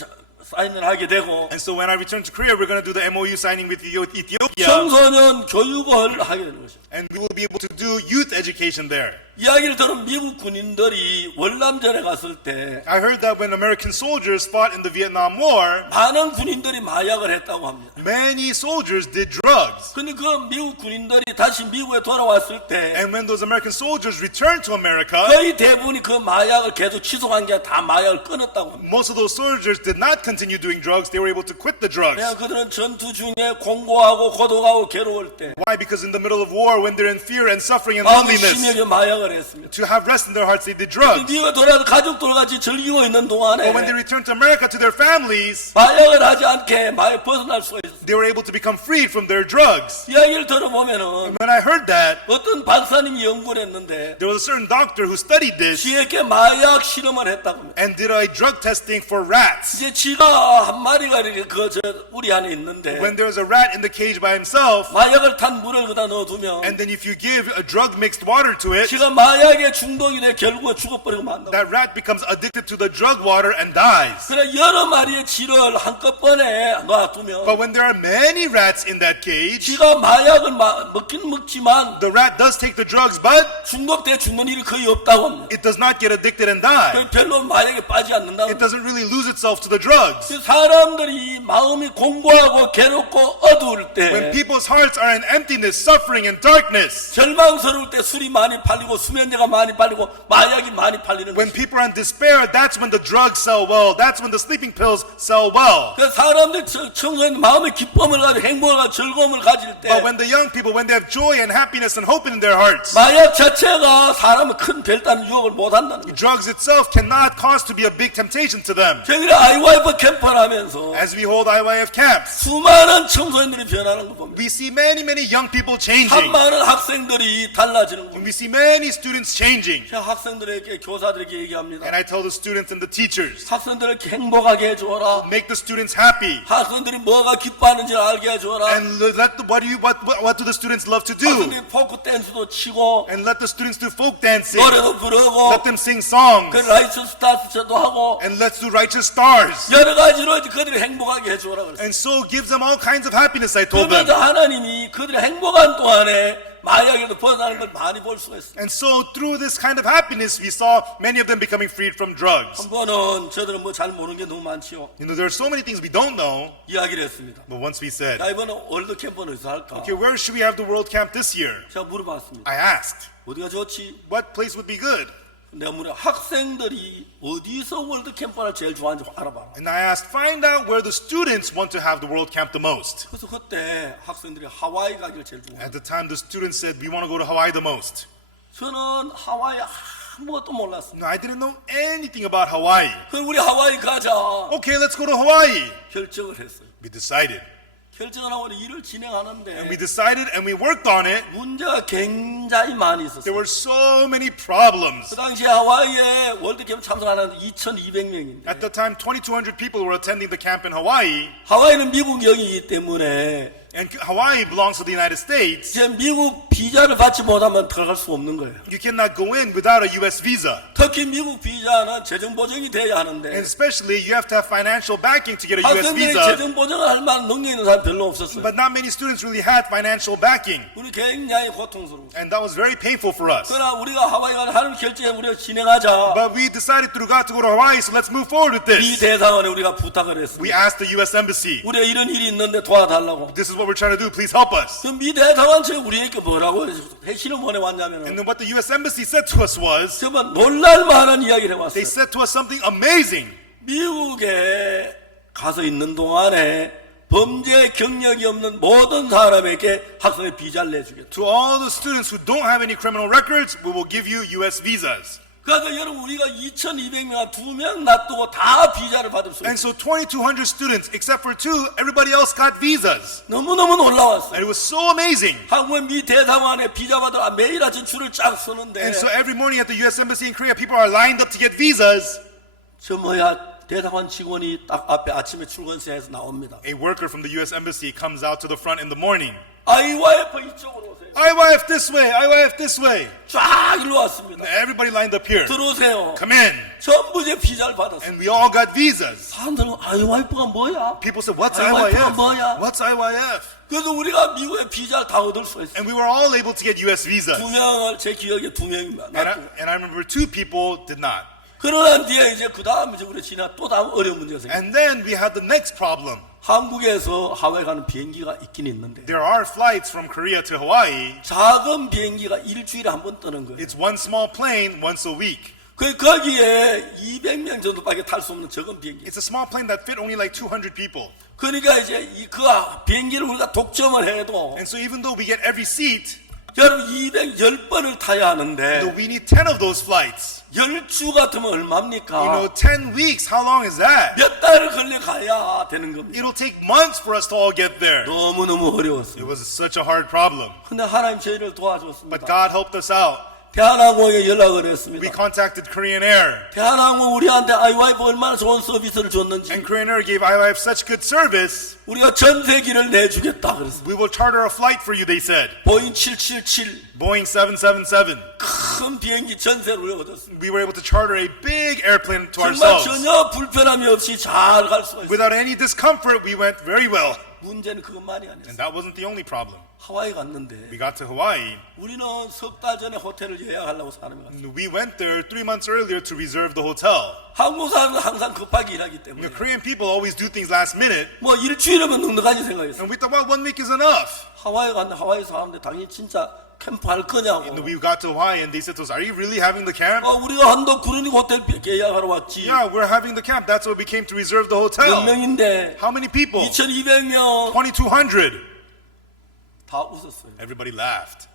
사인을 하게 되고. And so when I return to Korea, we're going to do the MOU signing with Ethiopia. 청소년 교육을 하게 되는 것이죠. And we will be able to do youth education there. 이야기를 들은 미국 군인들이 월남전에 갔을 때 I heard that when American soldiers fought in the Vietnam War, 많은 군인들이 마약을 했다고 합니다. many soldiers did drugs. 근데 그 미국 군인들이 다시 미국에 돌아왔을 때 And when those American soldiers returned to America, 거의 대부분이 그 마약을 계속 지속한 게 다 마약을 끊었다고 합니다. most of those soldiers did not continue doing drugs. They were able to quit the drugs. 그냥 그들은 전투 중에 공고하고 고독하고 괴로울 때 Why? Because in the middle of war, when they're in fear and suffering and 마음이 loneliness, 심하게 마약을 했습니다. to have rest in their hearts, they did drugs. 미국에 돌아와서 가족들 같이 즐기고 있는 동안에 But when they returned to America to their families, 마약을 하지 않게 마약 벗어날 수가 있었어요. they were able to become freed from their drugs. 이야기를 들어보면은 When I heard that, 어떤 박사님이 연구를 했는데 there was a certain doctor who studied this 지에게 마약 실험을 했다고 합니다. and did a drug testing for rats. 이제 지가 한 마리가 이렇게 우리 안에 있는데 When there was a rat in the cage by himself, 마약을 탄 물을 그다 넣어두면 and then if you give a drug mixed water to it, 지가 마약에 중독이 돼 결국에 죽어버리고 만다. that rat becomes addicted to the drug water and dies. 그래 여러 마리의 쥐를 한꺼번에 But 놔두면 when there are many rats in that cage, 쥐가 마약을 먹긴 먹지만 the rat does take the drugs, but 중독돼 죽는 일이 거의 없다고 합니다. it does not get addicted and die. 별로 마약에 빠지지 않는다고 It 합니다. doesn't really lose itself to the drugs. 사람들이 마음이 공고하고 괴롭고 어두울 When 때 people's hearts are in emptiness, suffering, and darkness, 절망스러울 때 술이 많이 팔리고 수면제가 많이 팔리고 마약이 많이 팔리는 when 거죠. people are in despair, that's when the drugs sell well. That's when the sleeping pills sell well. 그 사람들 청소년 마음에 기쁨을 가지고 행복을 가지고 즐거움을 가질 때 But when the young people, when they have joy and happiness and hope in their hearts, 마약 자체가 사람을 큰 별다른 유혹을 못 한다는 거예요. drugs itself cannot cause to be a big temptation to them. 저희가 IYF 캠프를 하면서 As we hold IYF camps, 수많은 청소년들이 변하는 거 봅니다. we see many young people changing. 수많은 학생들이 달라지는 And 겁니다. we see many students changing. 제가 학생들에게 교사들에게 얘기합니다. And I tell the students and the teachers, 학생들을 행복하게 해줘라. make the students happy. 학생들이 뭐가 기뻐하는지 알게 해줘라. And let the, what do the students love to do? 학생들이 포크 댄스도 치고 And let the students do folk dancing. 노래도 부르고 Let them sing songs. 그 라이트 스타트도 하고 And let's do righteous stars. 여러 가지로 그들을 행복하게 해줘라 그랬어요. And so give them all kinds of happiness, I told them. 그러면서 하나님이 그들의 행복한 동안에 마약에도 벗어나는 걸 많이 볼 수가 있어요. And so through this kind of happiness, we saw many of them becoming freed from drugs. 한 번은 저들은 뭐 잘 모르는 게 너무 많지요. You know, there are so many things we don't know, 이야기를 했습니다. but once we said, 자, 이번에 월드 캠프는 어디서 할까? okay, where should we have the World Camp this year? 제가 물어봤습니다. I asked, 어디가 좋지? what place would be good? 내가 물어 학생들이 어디서 월드 캠프를 제일 좋아하는지 알아봐라. And I asked, find out where the students want to have the World Camp the most. 그래서 그때 학생들이 하와이 가기를 제일 좋아해요. At the time, the students said, we want to go to Hawaii the most. 저는 하와이 아무것도 몰랐어요. No, I didn't know anything about Hawaii. 그럼 우리 하와이 가자 Okay, let's go to Hawaii. 결정을 했어요. We decided. 결정을 하고 일을 And 진행하는데 we decided and we worked on it. 문제가 굉장히 많이 There 있었어요. were so many problems. 그 당시에 하와이에 월드캠프 참석하는 2,200명인데 At the time, 2,200 people were attending the camp in Hawaii. 하와이는 미국 영이기 때문에 And Hawaii belongs to the United States. 이제 미국 비자를 받지 못하면 들어갈 수 없는 거예요. You cannot go in without a U.S. visa. 특히 미국 비자는 재정 보정이 돼야 And 하는데 especially, you have to have financial backing to get a U.S. 학생들이 visa. 재정 보정을 할 만한 능력 있는 사람 별로 없었어요. But not many students really had financial backing. 우리 굉장히 고통스러워. And that was very painful for us. 그러나 우리가 하와이 가는 하나님 결정에 우리가 진행하자. But we decided through God to go to Hawaii, so let's move forward with 미 this. 대사관에 우리가 부탁을 We 했습니다. asked the U.S. Embassy, 우리가 이런 일이 있는데 도와달라고. this is what we're trying to do, please help us. 그 미 대사관 측 우리에게 뭐라고 해시는 And 보내왔냐면은 then what the U.S. Embassy said to us was, 정말 놀랄만한 이야기를 해왔어요. they said to us something amazing. 미국에 가서 있는 동안에 범죄 경력이 없는 모든 사람에게 학생의 비자를 내주겠다. To all the students who don't have any criminal records, we will give you U.S. visas. 그러니까 여러분 우리가 2,200명 2명 놔두고 다 비자를 받을 수 And 있어요. so 2,200 students, except for 2, everybody else got visas. 너무너무 놀라웠어요. And it was so amazing. 한국의 미 대사관에 비자 받으러 매일 아침 줄을 쫙 서는데 And so every morning at the U.S. Embassy in Korea, people are lined up to get visas. 저 뭐야 대사관 직원이 딱 앞에 아침에 출근세에서 나옵니다. A worker from the U.S. Embassy comes out to the front in the morning. IYF 이쪽으로 오세요. IYF this way, IYF this way. 쫙 일로 왔습니다. Everybody lined up here. 들어오세요. Come in. 전부 제 비자를 받았어요. And we all got visas. 사람들은 IYF가 뭐야? People said, what's IYF가 IYF? 뭐야? What's IYF? 그래서 우리가 미국의 비자를 다 얻을 수가 있어요. And we were all able to get U.S. visas. 두 명을 제 기억에 2명입니다. And I remember 2 people did not. 그러나 뒤에 이제 그 다음 이제 우리 지나 또 다음 어려운 문제가 생겨요. And then we had the next problem. 한국에서 하와이 가는 비행기가 있긴 있는데 There are flights from Korea to Hawaii. 작은 비행기가 일주일에 한 번 뜨는 거예요. It's one small plane once a week. 거기에 200명 정도밖에 탈 수 없는 적은 비행기. It's a small plane that fit only like 200 people. 그러니까 이제 그 비행기를 우리가 독점을 해도 And so even though we get every seat, 여러분 210번을 타야 하는데 we need 10 of those flights. 10주 같으면 You know, 얼마입니까? 10 weeks, how long is that? 몇 달을 걸려 가야 되는 겁니다. It'll take months for us to all get there. 너무너무 It 어려웠어요. was such a hard problem. 근데 하나님 저희를 But 도와줬습니다. God helped us out. 대한항공에 연락을 We 했습니다. contacted Korean Air. 대한항공 우리한테 IYF 얼마나 좋은 서비스를 줬는지 And Korean Air gave IYF such good service. 우리가 전세기를 내주겠다 그랬어요. We will charter a flight for you, they said. 보잉 777 Boeing 777. 큰 비행기 전세를 우리가 얻었습니다. We were able to charter a big airplane to 정말 ourselves. 전혀 불편함이 없이 잘 갈 수가 있어요. Without any discomfort, we went very well. 문제는 그것만이 아니었어요. And that wasn't the only problem. 하와이 갔는데 We got to Hawaii. 우리는 석 달 전에 호텔을 예약하려고 사람이 갔어요. We went there 3 months earlier to reserve the hotel. 한국 사람은 항상 급하게 일하기 때문에 The Korean people always do things last minute. 뭐 일주일이면 넉넉하지 생각했어요. And we thought, well, 1 week is enough. 하와이 갔는데 하와이 사람들 당연히 진짜 캠프 할 거냐고. And we got to Hawaii and they said to us, are you really having the camp? 우리가 한도 구르니 호텔 예약하러 왔지. Yeah, we're having the camp. That's what we came to reserve the 몇 hotel. 명인데? How many people? 2,200명. 2,200. 다 웃었어요. Everybody laughed.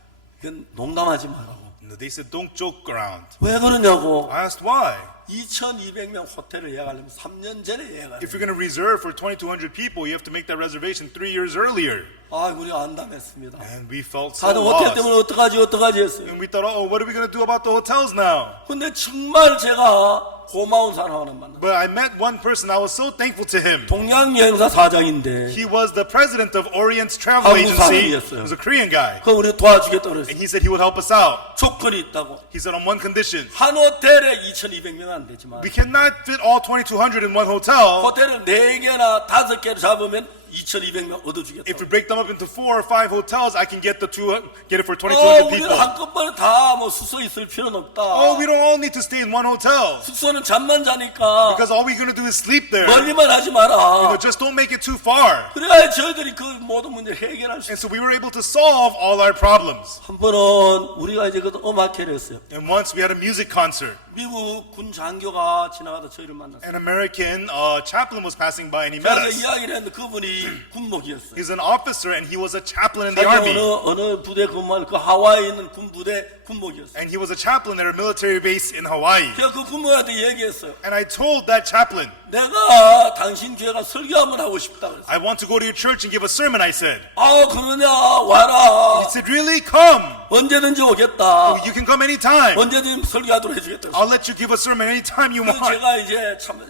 이건 농담하지 말라고. And they said, don't joke around. 왜 그러냐고. I asked why. 2,200명 호텔을 예약하려면 3년 전에 예약해야 If 돼. you're going to reserve for 2,200 people, you have to make that reservation 3 years earlier. 우리가 안담했습니다. And we felt so 다들 호텔 lost. 때문에 어떡하지 했어요. And we thought, oh, what are we going to do about the hotels now? 근데 정말 제가 고마운 사람 하나 만났어요. But I met one person. I was so thankful to him. 동양여행사 사장인데 He was the president of Orient's travel 한국 agency. He 사람이었어요. was a Korean guy. 그 우리 도와주겠다고 And 그랬어요. he said he would help us out. 조건이 있다고. He said on one condition. 한 호텔에 2,200명 안 되지만 We cannot fit all 2,200 in one hotel. 호텔을 4개나 5개를 잡으면 2,200명 얻어주겠다. If we break them up into 4 or 5 hotels, I can get it for 2,200 우리는 people. 한꺼번에 다 수소 있을 필요는 없다. Oh, we don't all need to stay in one hotel. 숙소는 잠만 자니까 Because all we're going to do is sleep there. 멀리만 하지 마라. Just don't make it too far. 그래야 저희들이 그 모든 문제를 해결할 수 있어요. And so we were able to solve all our problems. 한 번은 우리가 이제 그 음악회를 했어요. And once we had a music concert. 미국 군 장교가 지나가다 저희를 만났어요. An American chaplain was passing by and he met 제가 us. 이야기를 했는데 그분이 군목이었어요. He's an officer and he was a chaplain in the 자기 army. 어느 부대 근무할 그 하와이에 있는 군부대 군목이었어요. And he was a chaplain at a military base in Hawaii. 제가 그 군목한테 얘기했어요. And I told that chaplain, 내가 당신 교회가 설교 한번 하고 싶다 그랬어요. I want to go to your church and give a sermon, I said. 그러냐 와라. He said, really? Come. 언제든지 오겠다. You can come anytime. 언제든지 설교하도록 해주겠다. I'll let you give a sermon anytime you 그래서 want. 제가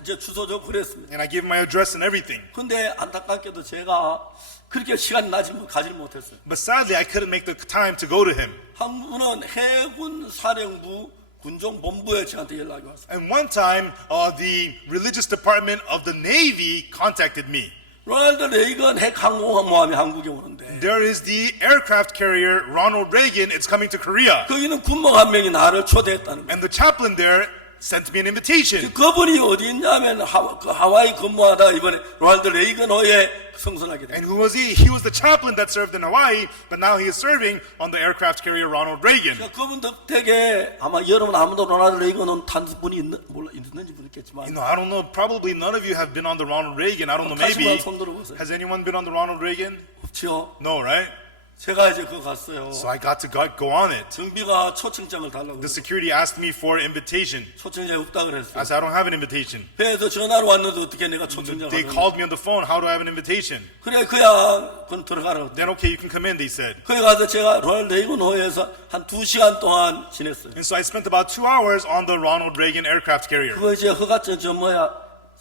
이제 주소적 그랬습니다. And I gave my address and everything. 근데 안타깝게도 제가 그렇게 시간 가지를 못했어요. But sadly, I couldn't make the time to go to him. 한 분은 해군 사령부 군종본부에 저한테 연락이 왔어요. And one time, the religious department of the Navy contacted me. 로널드 레이건 핵 항공모함이 한국에 오는데 There is the aircraft carrier Ronald Reagan. It's coming to Korea. 거기는 군목 한 명이 나를 초대했다는 거예요. And the chaplain there sent me an invitation. 그분이 어디 있냐면 하와이 근무하다 이번에 로널드 레이건호에 승선하게 And 돼요. who was he? He was the chaplain that served in Hawaii, but now he is serving on the aircraft carrier Ronald Reagan. 그분 덕택에 아마 여러분 아무도 로널드 레이건은 탄분이 있는지 모르겠지만 I don't know. Probably none of you have been on the Ronald Reagan. I don't know. Maybe. 다시만 손 들어보세요. Has anyone been on the Ronald Reagan? 없죠. No, right? 제가 이제 그거 갔어요. So I got to go on it. 정비가 초청장을 달라고 The 그랬어요. security asked me for an invitation. 초청장이 없다 I 그랬어요. said, I don't have an invitation. 배에서 전화로 왔는데 어떻게 내가 초청장을 They 받았냐. called me on the phone. How do I have an invitation? 그래 그냥 그건 들어가라고. Then okay, you can come in, they said. 거기 가서 제가 로널드 레이건 호에서 한 2시간 동안 지냈어요. And so I spent about 2 hours on the Ronald Reagan aircraft carrier. 그거 이제 허가증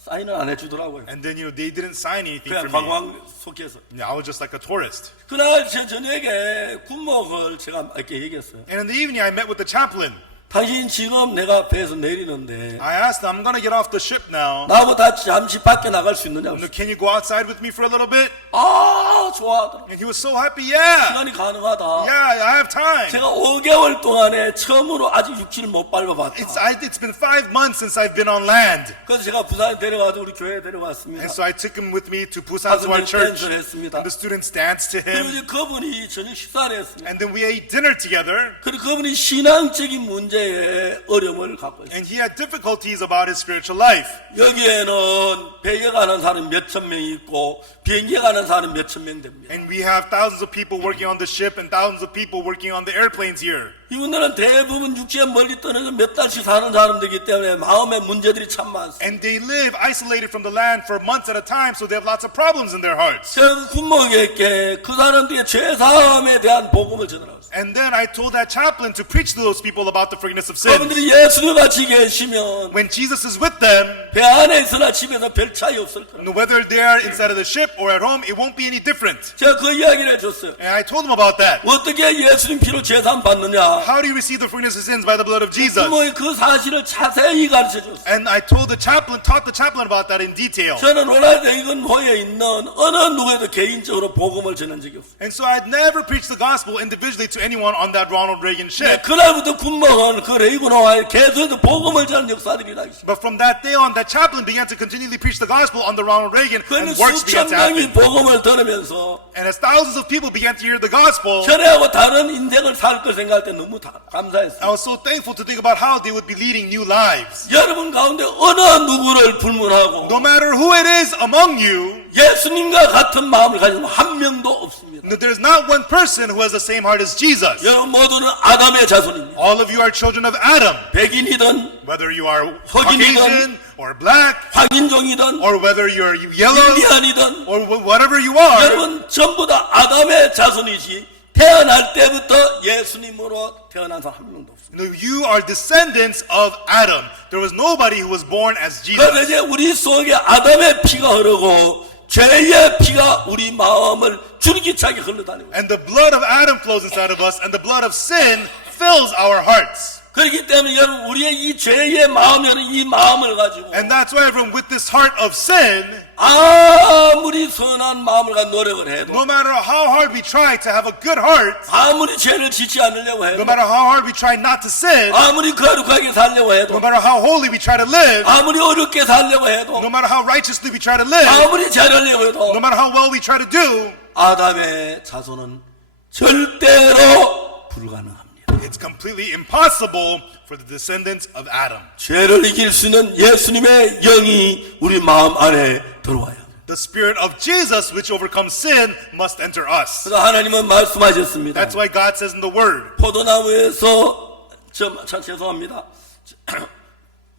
사인을 안 해주더라고요. And then, they didn't sign anything 그냥 for me. 관광 속에서. I was just like a tourist. 그날 제 저녁에 군목을 제가 이렇게 얘기했어요. And in the evening, I met with the chaplain. 당신 지금 내가 배에서 내리는데 I asked him, I'm going to get off the ship now. 나보다 잠시 밖에 나갈 수 있느냐고. Can you go outside with me for a little bit? 좋아하더라고요. And he was so happy. Yeah. 시간이 가능하다. Yeah, I have time. 제가 5개월 동안에 처음으로 아직 육지를 못 밟아봤다. It's been 5 months since I've been on land. 그래서 제가 부산에 데려가서 우리 교회에 데려갔습니다. And so I took him with me to Busan to our church. 댄스를 했습니다. The students danced to 그리고 him. 이제 그분이 저녁 식사를 했습니다. And then we ate dinner together. 그리고 그분이 신앙적인 문제에 어려움을 갖고 있어요. And he had difficulties about his spiritual life. 여기에는 배에 가는 사람 몇천 명이 있고 비행기에 가는 사람 몇천 명 됩니다. And we have thousands of people working on the ship and thousands of people working on the airplanes here. 이분들은 대부분 육지에 멀리 떠나서 몇 달씩 사는 사람들이기 때문에 마음의 문제들이 참 많습니다. And they live isolated from the land for months at a time, so they have lots of problems in their hearts. 제가 군목에게 그 사람들의 죄사함에 대한 복음을 전하라고 했어요. And then I told that chaplain to preach to those people about the forgiveness of sins. 그분들이 예수님 같이 계시면 When Jesus is with them, 배 안에 있으나 집에서 별 차이 없을 거예요. whether they are inside of the ship or at home, it won't be any different. 제가 그 이야기를 해줬어요. And I told them about that. 어떻게 예수님 피로 죄사함 받느냐. How do you receive the forgiveness of sins? By the blood of Jesus. 부모의 그 사실을 자세히 가르쳐줬어요. And I taught the chaplain about that in detail. 저는 로널드 레이건 호에 있는 어느 누구에도 개인적으로 복음을 전한 적이 없어요. And so I'd never preached the gospel individually to anyone on that Ronald Reagan ship. 그날부터 군목은 그 레이건 호에 계속해서 복음을 전하는 역사들이 일어나기 시작했어요. But from that day on, that chaplain began to continually preach the gospel on the Ronald Reagan, 그는 and works 수천 began to happen. 명이 복음을 들으면서 And as thousands of people began to hear the gospel, 전에하고 다른 인생을 살 걸 생각할 때 너무 I 감사했어요. was so thankful to think about how they would be leading new lives. 여러분 가운데 어느 누구를 불문하고 No matter who it is among you, 예수님과 같은 마음을 가진 한 명도 없습니다. there's not one person who has the same heart as Jesus. 여러분 모두는 아담의 자손입니다. All of you are children of Adam. 백인이든 Whether you are 흑인이든, Caucasian or black, 확인종이든 or whether you're yellow, 인디안이든 or whatever you are, 여러분 전부 다 아담의 자손이지 태어날 때부터 예수님으로 태어난 사람 한 명도 없습니다. you are descendants of Adam. There was nobody who was born as 그래서 Jesus. 이제 우리 속에 아담의 피가 흐르고 죄의 피가 우리 마음을 줄기차게 흘러다니고 And the blood of Adam flows inside of us, and the blood of sin fills our hearts. 그렇기 때문에 여러분 우리의 이 죄의 마음에는 이 마음을 가지고 And that's why, everyone, with this heart of sin, 아무리 선한 마음을 가지고 노력을 해도 no matter how hard we try to have a good heart, 아무리 죄를 짓지 않으려고 no 해도 matter how hard we try not to sin, 아무리 거룩하게 살려고 no 해도 matter how holy we try to live, 아무리 어렵게 살려고 해도 no matter how righteously we try to live, 아무리 잘하려고 해도 no matter how well we try to do, 아담의 자손은 절대로 불가능합니다. it's completely impossible for the descendants of Adam. 죄를 이길 수 있는 예수님의 영이 우리 마음 안에 들어와요. The spirit of Jesus, which overcomes sin, must enter us. 그래서 하나님은 말씀하셨습니다. That's why God says in the Word, 포도나무에서 참 죄송합니다.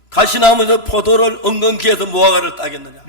가시나무에서 포도를 엉겅퀴에서 무화과를 따겠느냐?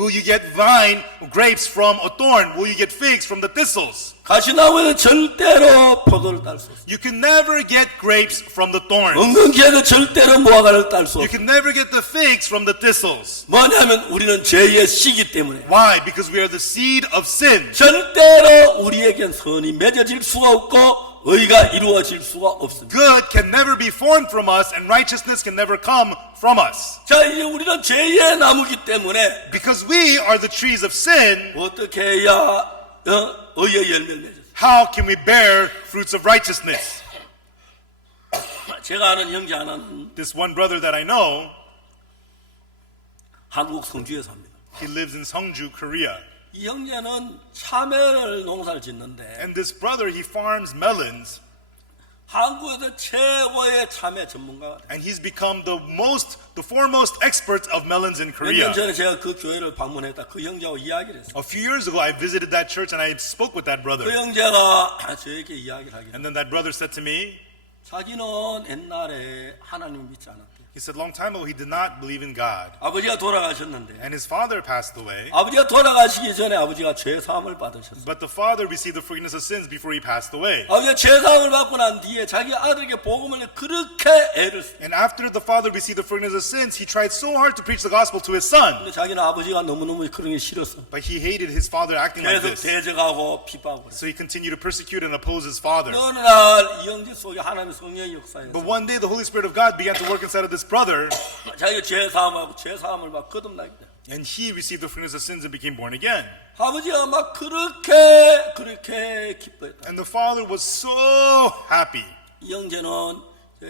will you get vine grapes from a thorn? Will you get figs from the thistles? 가시나무에서 절대로 포도를 딸 수 없어요. You can never get grapes from the thorns. 엉겅퀴에서 절대로 무화과를 딸 수 You 없어요. can never get the figs from the thistles. 뭐냐면 우리는 죄의 씨기 때문에 Why? Because we are the seed of sin. 절대로 우리에겐 선이 맺어질 수가 없고 의가 이루어질 수가 없습니다. Good can never be formed from us, and righteousness can never come from us. 자, 이제 우리는 죄의 나무기 때문에 Because we are the trees of sin, 어떻게 해야 의의 열매를 맺어요? how can we bear fruits of righteousness? 제가 아는 형제 하나는 This one brother that I know, 한국 성주에 삽니다. he lives in Seongju, Korea. 이 형제는 참외를 농사를 짓는데 And this brother, he farms melons, 한국에서 최고의 참외 전문가가 돼요. and he's become the foremost experts of melons in 몇 Korea. 년 전에 제가 그 교회를 방문했다. 그 형제하고 이야기를 했어요. A few years ago, I visited that church and I spoke with that 그 brother. 형제가 저에게 이야기를 하기를 And then that brother said to me, 자기는 옛날에 하나님을 믿지 않았대요. he said, long time ago, he did not believe in God. 아버지가 돌아가셨는데 And his father passed away. 아버지가 돌아가시기 전에 아버지가 죄사함을 받으셨어요. But the father received the forgiveness of sins before he passed away. 아버지가 죄사함을 받고 난 뒤에 자기 아들에게 복음을 그렇게 애를 써요. And after the father received the forgiveness of sins, he tried so hard to preach the gospel to his son. 근데 자기는 아버지가 너무너무 그런 게 싫었어. But he hated his father acting like 계속 this. 대적하고 비판하고 그랬어요. So he continued to persecute and oppose his father. 어느 날 이 형제 속에 하나님의 성령의 역사에서 But one day, the Holy Spirit of God began to work inside of this brother, 자기가 죄사함하고 죄사함을 막 거듭나게 돼. and he received the forgiveness of sins and became born again. 아버지가 막 그렇게 기뻐했다. And the father was so happy. 이 형제는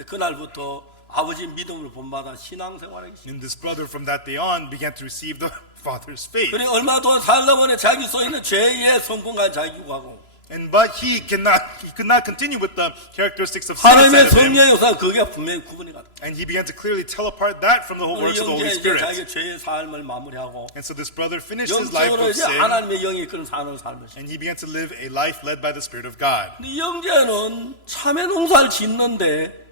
그날부터 아버지 믿음을 본받아 신앙생활하기 시작. And this brother from that day on began to receive the father's faith. 그래 얼마 동안 살다 보니 자기 속에 있는 죄의 성품과 자기고 하고 But he could not continue with the characteristics of sin 하나님의 inside of him. 성령의 역사 그게 분명히 구분이 갔다. And he began to clearly tell apart that from the whole 우리 works of the Holy 형제 이제 Spirit. 자기 죄의 삶을 마무리하고 And so this brother finished his life 영적으로 of 이제 sin, 하나님의 영이 그런 삶을 살면서 and he began to live a life led by the Spirit of God. 이 형제는 참외 농사를 짓는데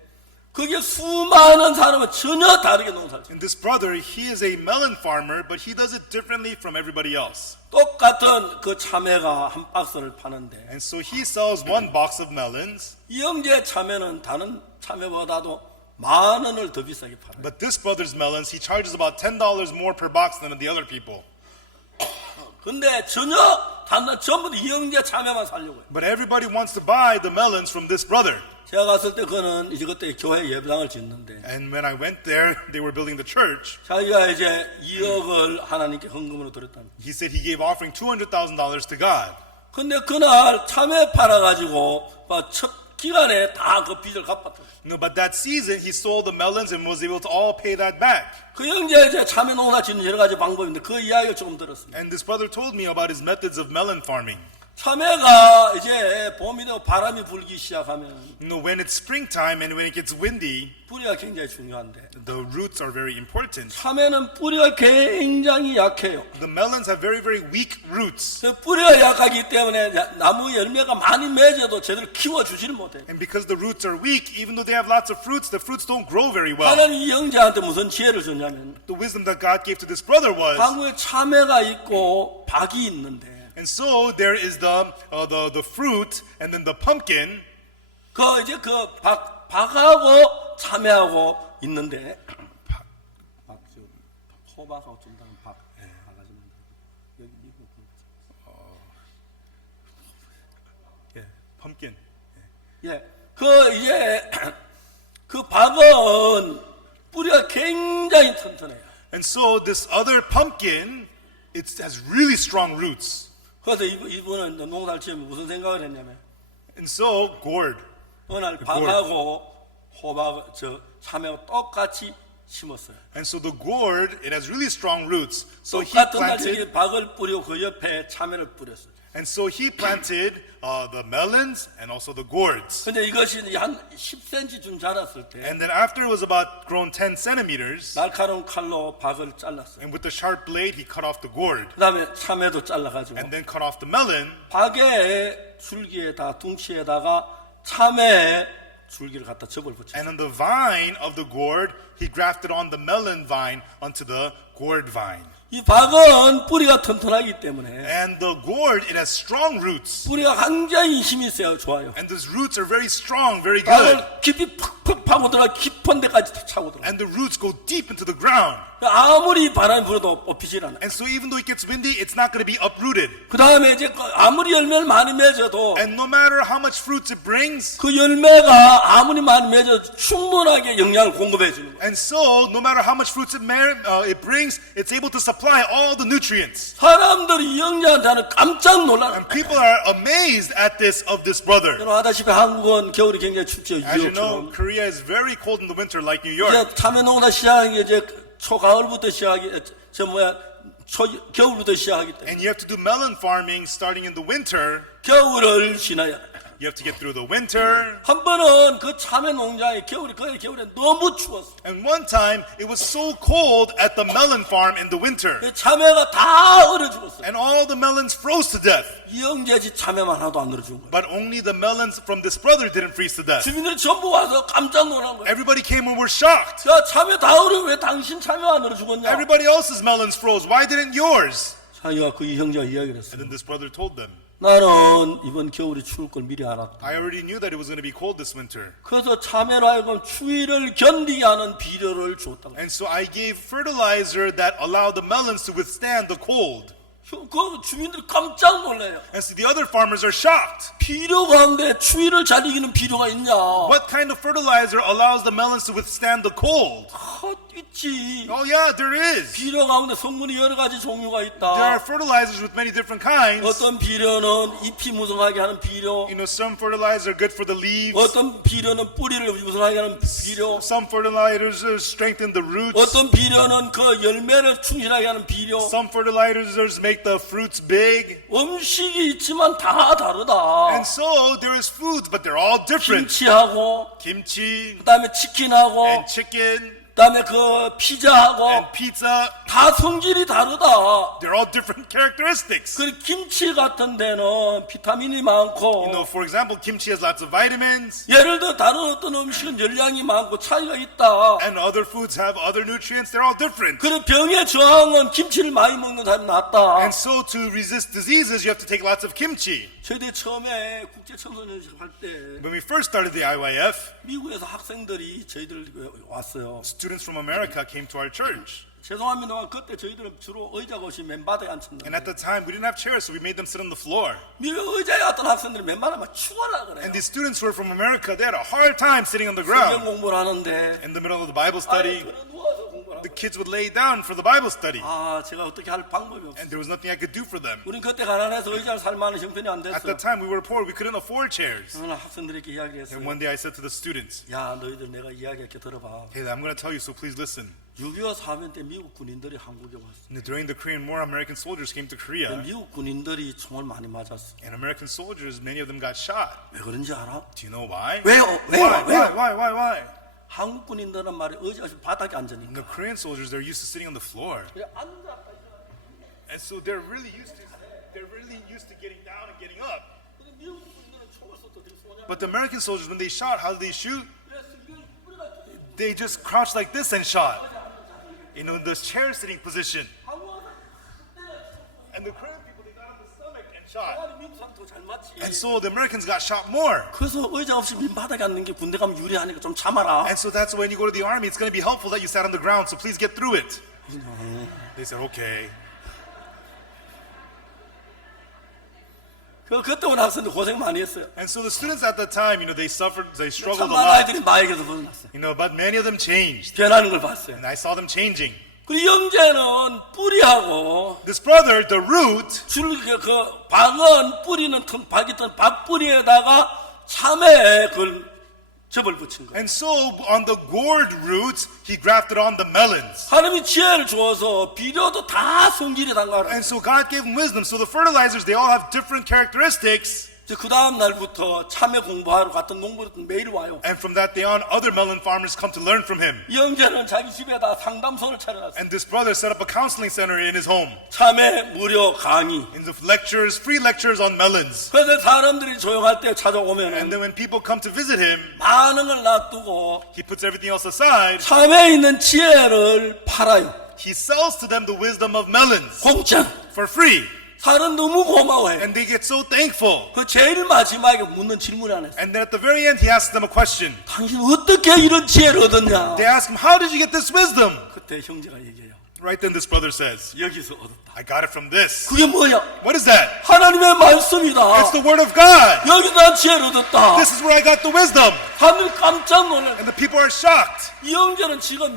그게 수많은 사람은 전혀 다르게 농사를 짓는 And this brother, he is a melon farmer, but he does it differently from everybody else. 똑같은 그 참외가 한 박스를 파는데 And so he sells one box of melons, 이 형제 참외는 다른 참외보다도 10,000원을 더 비싸게 팔아요. but this brother's melons, he charges about $10 more per box than the other people. 근데 전혀 전부 이 형제 참외만 살려고 해요. But everybody wants to buy the melons from this brother. 제가 갔을 때 그는 이제 그때 교회 예배당을 짓는데 And when I went there, they were building the church. 자기가 이제 2억을 하나님께 헌금으로 드렸답니다. He said he gave offering $200,000 to God. 근데 그날 참외 팔아가지고 첫 기간에 다 그 빚을 갚았다. No, but that season he sold the melons and was able to all pay that back. 그 형제 이제 참외 농사 짓는 여러 가지 방법인데 그 이야기를 조금 들었습니다. And this brother told me about his methods of melon farming. 참외가 이제 봄이 되고 바람이 불기 시작하면 You know, when it's springtime and when it gets windy, 뿌리가 굉장히 중요한데 the roots are very important. 참외는 뿌리가 굉장히 약해요. The melons have very, very weak roots. 그 뿌리가 약하기 때문에 나무 열매가 많이 맺어도 제대로 키워주지를 못해요. And because the roots are weak, even though they have lots of fruits, the fruits don't grow very well. 하나님 이 형제한테 무슨 지혜를 줬냐면 The wisdom that God gave to this brother was, 한국에 참외가 있고 박이 있는데 and so there is the fruit and then the pumpkin. 그 이제 그 박하고 참외하고 있는데 호박하고 좀 다른 박하가지만 여기 미국 Yeah, pumpkin. 예, 그 이제 그 박은 뿌리가 굉장히 튼튼해요. And so this other pumpkin, it has really strong roots. 그래서 이분은 농사를 지으면 무슨 생각을 했냐면 And so gourd. 어느 날 박하고 호박 참외하고 똑같이 심었어요. And so the gourd, it has really strong roots. So he 똑같은 날 planted, 저기 박을 뿌리고 그 옆에 참외를 뿌렸어요. and so he planted the melons and also the gourds. 근데 이것이 한 10cm쯤 자랐을 때 And then after it was about grown 10 centimeters, 날카로운 칼로 박을 잘랐어요. and with the sharp blade, he cut off the gourd. 그 다음에 참외도 잘라가지고 And then cut off the melon. 박의 줄기에다 둥치에다가 참외 줄기를 갖다 접을 붙였어요. And on the vine of the gourd, he grafted on the melon vine onto the gourd vine. 이 박은 뿌리가 튼튼하기 때문에 And the gourd, it has strong roots. 뿌리가 굉장히 힘이 세요. 좋아요. And those roots are very strong, very good. 박을 깊이 팍팍 파고 들어가 깊은 데까지 차고 들어가. And the roots go deep into the ground. 아무리 바람이 불어도 뽑히질 않아요. And so even though it gets windy, it's not going to be uprooted. 그 다음에 이제 아무리 열매를 많이 맺어도 And no matter how much fruits it brings, 그 열매가 아무리 많이 맺어도 충분하게 영양을 공급해 주는 거예요. and so no matter how much fruits it brings, it's able to supply all the nutrients. 사람들이 이 형제한테는 깜짝 놀라는 And people are amazed at this of this brother. 여러분 아다시피 한국은 겨울이 굉장히 춥죠. As you know, 뉴욕처럼. Korea is very cold in the winter, like New York. 이제 참외 농사 시작한 게 이제 초가을부터 시작이 겨울부터 시작하기 때문에 And you have to do melon farming starting in the winter. 겨울을 지나야 돼요. You have to get through the winter. 한 번은 그 참외 농장에 겨울에 너무 추웠어. And one time, it was so cold at the melon farm in the winter. 그 참외가 다 얼어 죽었어. And all the melons froze to death. 이 형제 집 참외만 하나도 안 얼어 죽은 거야. But only the melons from this brother didn't freeze to death. 주민들이 전부 와서 깜짝 놀란 거야. Everybody came and were shocked. 야 참외 다 얼어 왜 당신 참외 안 얼어 죽었냐? Everybody else's melons froze. Why didn't yours? 자기가 그 형제가 이야기를 했어. And then this brother told them, 나는 이번 겨울이 추울 걸 미리 알았다. I already knew that it was going to be cold this winter. 그래서 참외로 하여금 추위를 견디게 하는 비료를 줬다. And so I gave fertilizer that allowed the melons to withstand the cold. 그 주민들이 깜짝 놀래요. And so the other farmers are shocked. 비료 가운데 추위를 잘 이기는 비료가 있냐? What kind of fertilizer allows the melons to withstand the cold? 있지. Oh yeah, there is. 비료 가운데 성분이 여러 가지 종류가 There are 있다. fertilizers with many different kinds. 어떤 비료는 잎이 무성하게 하는 비료, You know, some fertilizers are good for the leaves. 어떤 비료는 뿌리를 무성하게 하는 비료, Some fertilizers strengthen the roots. 어떤 비료는 그 열매를 충실하게 하는 비료. Some fertilizers make the fruits big. 음식이 있지만 다 다르다. And so there is foods, but they're all different. 김치하고, Kimchi 그다음에 치킨하고, and chicken 그다음에 그 피자하고 and pizza, 다 성질이 다르다. they're all different characteristics. 그 김치 같은 데는 비타민이 많고, You know, for example, kimchi has lots of vitamins, 예를 들어 다른 어떤 음식은 열량이 많고 차이가 있다. and other foods have other nutrients. They're all different. 그래 병에 저항은 김치를 많이 먹는 사람이 낫다. And so to resist diseases, you have to take lots of kimchi. 저희들 처음에 국제 청소년식 할 때 When we first started the IYF, 미국에서 학생들이 저희들 왔어요. students from America came to our church. 죄송합니다만 그때 저희들은 주로 의자가 없이 맨바닥에 And 앉혔는데 at the time, we didn't have chairs, so we made them sit on the floor. 미국 의자에 왔던 학생들이 맨바닥에 막 죽으려고 그래요. And these students who were from America, they had a hard time sitting on the 성경 ground 공부를 하는데 in the middle of the Bible study. 그런 누워서 공부를 하고 The kids would lay down for the Bible study. 아, 제가 어떻게 할 방법이 없어요. And there was nothing I could do for them. 우린 그때 가난해서 의자를 살 만한 형편이 안 At 됐어. that time, we were poor. We couldn't afford chairs. 저는 학생들에게 이야기를 And 했어요. one day I said to the students, 야, 너희들 내가 이야기할게 들어봐. hey, I'm going to tell you, so please listen. 6.25 사변 때 미국 군인들이 한국에 왔어. During the Korean War, American soldiers came to Korea. 미국 군인들이 총을 많이 맞았어. And American soldiers, many of them got shot. 왜 그런지 알아? Do you know why? 왜요? Why? 한국 군인들은 말이 의자 바닥에 And 앉으니까. the Korean soldiers, they're used to sitting on the floor. 그래, 앉아. And so they're really used to getting down and getting up. 근데 미국 군인들은 총을 쏘도 되게 쏘냐? But the American soldiers, when they shot, how did they shoot? 그래서 이걸 뿌리가 They just crouched like this and shot. You know, in the chair sitting position. And the Korean people, they got on the stomach and shot. 미국 사람도 잘 맞지. And so the Americans got shot more. 그래서 의자 없이 민바닥에 앉는 게 군대 가면 유리하니까 좀 참아라. And so that's when you go to the army, it's going to be helpful that you sat on the ground, so please get through it. They said, okay. 그때 온 학생들 고생 많이 했어요. And so the students at that time, you know, they suffered, they struggled 참 a 많은 lot. 아이들이 마에게서 벗어났어요. You know, but many of them changed. 변하는 걸 봤어요. And I saw them changing. 그리고 영재는 뿌리하고 This brother, the root, 그 박은 뿌리는 박이던 박뿌리에다가 참외 그걸 접을 붙인 거예요. and so on the gourd roots, he grafted on the melons. 하나님이 지혜를 주어서 비료도 다 성질이 달라요. And so God gave him wisdom. So the fertilizers, they all have different characteristics. 그 다음 날부터 참외 공부하러 갔던 농부들은 매일 와요. And from that day on, other melon farmers come to learn from him. 영재는 자기 집에다 상담소를 차려놨어요. And this brother set up a counseling center in his home. 참외 무료 강의. In the lectures, free lectures on melons. 그래서 사람들이 조용할 때 And 찾아오면 then when people come to visit him, 많은 걸 놔두고 he puts everything else aside. 참외에 있는 지혜를 팔아요. He sells to them the wisdom of melons 공짜. for free. 사람 너무 고마워해. And they get so thankful. 그 제일 마지막에 묻는 질문이 하나 있어요. And then at the very end, he asks them a question. 당신 어떻게 이런 지혜를 얻었냐? They ask him, how did you get this wisdom? 그때 형제가 얘기해요. Right then this brother says, 여기서 얻었다. I got it from this. 그게 뭐야? What is that? 하나님의 말씀이다. It's the word of God. 여기서 난 지혜를 얻었다. This is where I got the wisdom. 하늘 깜짝 놀래. And the people are shocked. 이 형제는 지금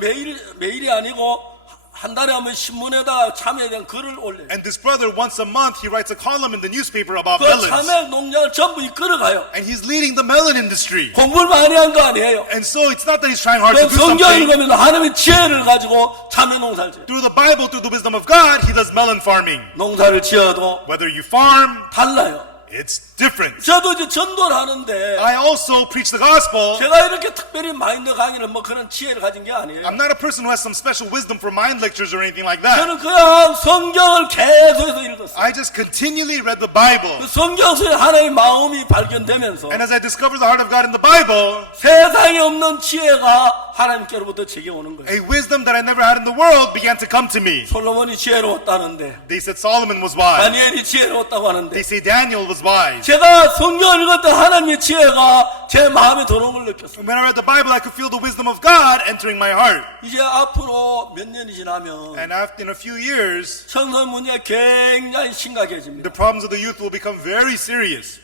매일이 아니고 한 달에 하면 신문에다 참외에 대한 글을 올려요. And this brother, once a month, he writes a column in the newspaper about 그 melons. 참외 농장을 전부 이끌어가요. And he's leading the melon industry. 공부를 많이 한 거 아니에요. And so it's not that he's trying hard to 그 do 성경 something. 읽으면서 하나님의 지혜를 가지고 참외 농사를 지어요. Through the Bible, through the wisdom of God, he does melon farming. 농사를 지어도 Whether you farm, 달라요. it's different. 저도 이제 전도를 하는데 I also preach the gospel. 제가 이렇게 특별히 마인드 강의를 뭐 그런 지혜를 가진 게 아니에요. I'm not a person who has some special wisdom for mind lectures or anything like that. 저는 그냥 성경을 계속해서 읽었어요. I just continually read the Bible. 그 성경 속에 하나님의 마음이 발견되면서 And as I discovered the heart of God in the Bible, 세상에 없는 지혜가 하나님께로부터 제게 오는 거예요. a wisdom that I never had in the world began to come to me. 솔로몬이 지혜로웠다는데, They said Solomon was wise. 다니엘이 지혜로웠다고 하는데, They say Daniel was wise. 제가 성경을 읽을 때 하나님의 지혜가 제 마음에 들어온 걸 느꼈어요. When I read the Bible, I could feel the wisdom of God entering my heart. 이제 앞으로 몇 년이 지나면 And after in a few years, 청소년 문제가 굉장히 심각해집니다. the problems of the youth will become very serious.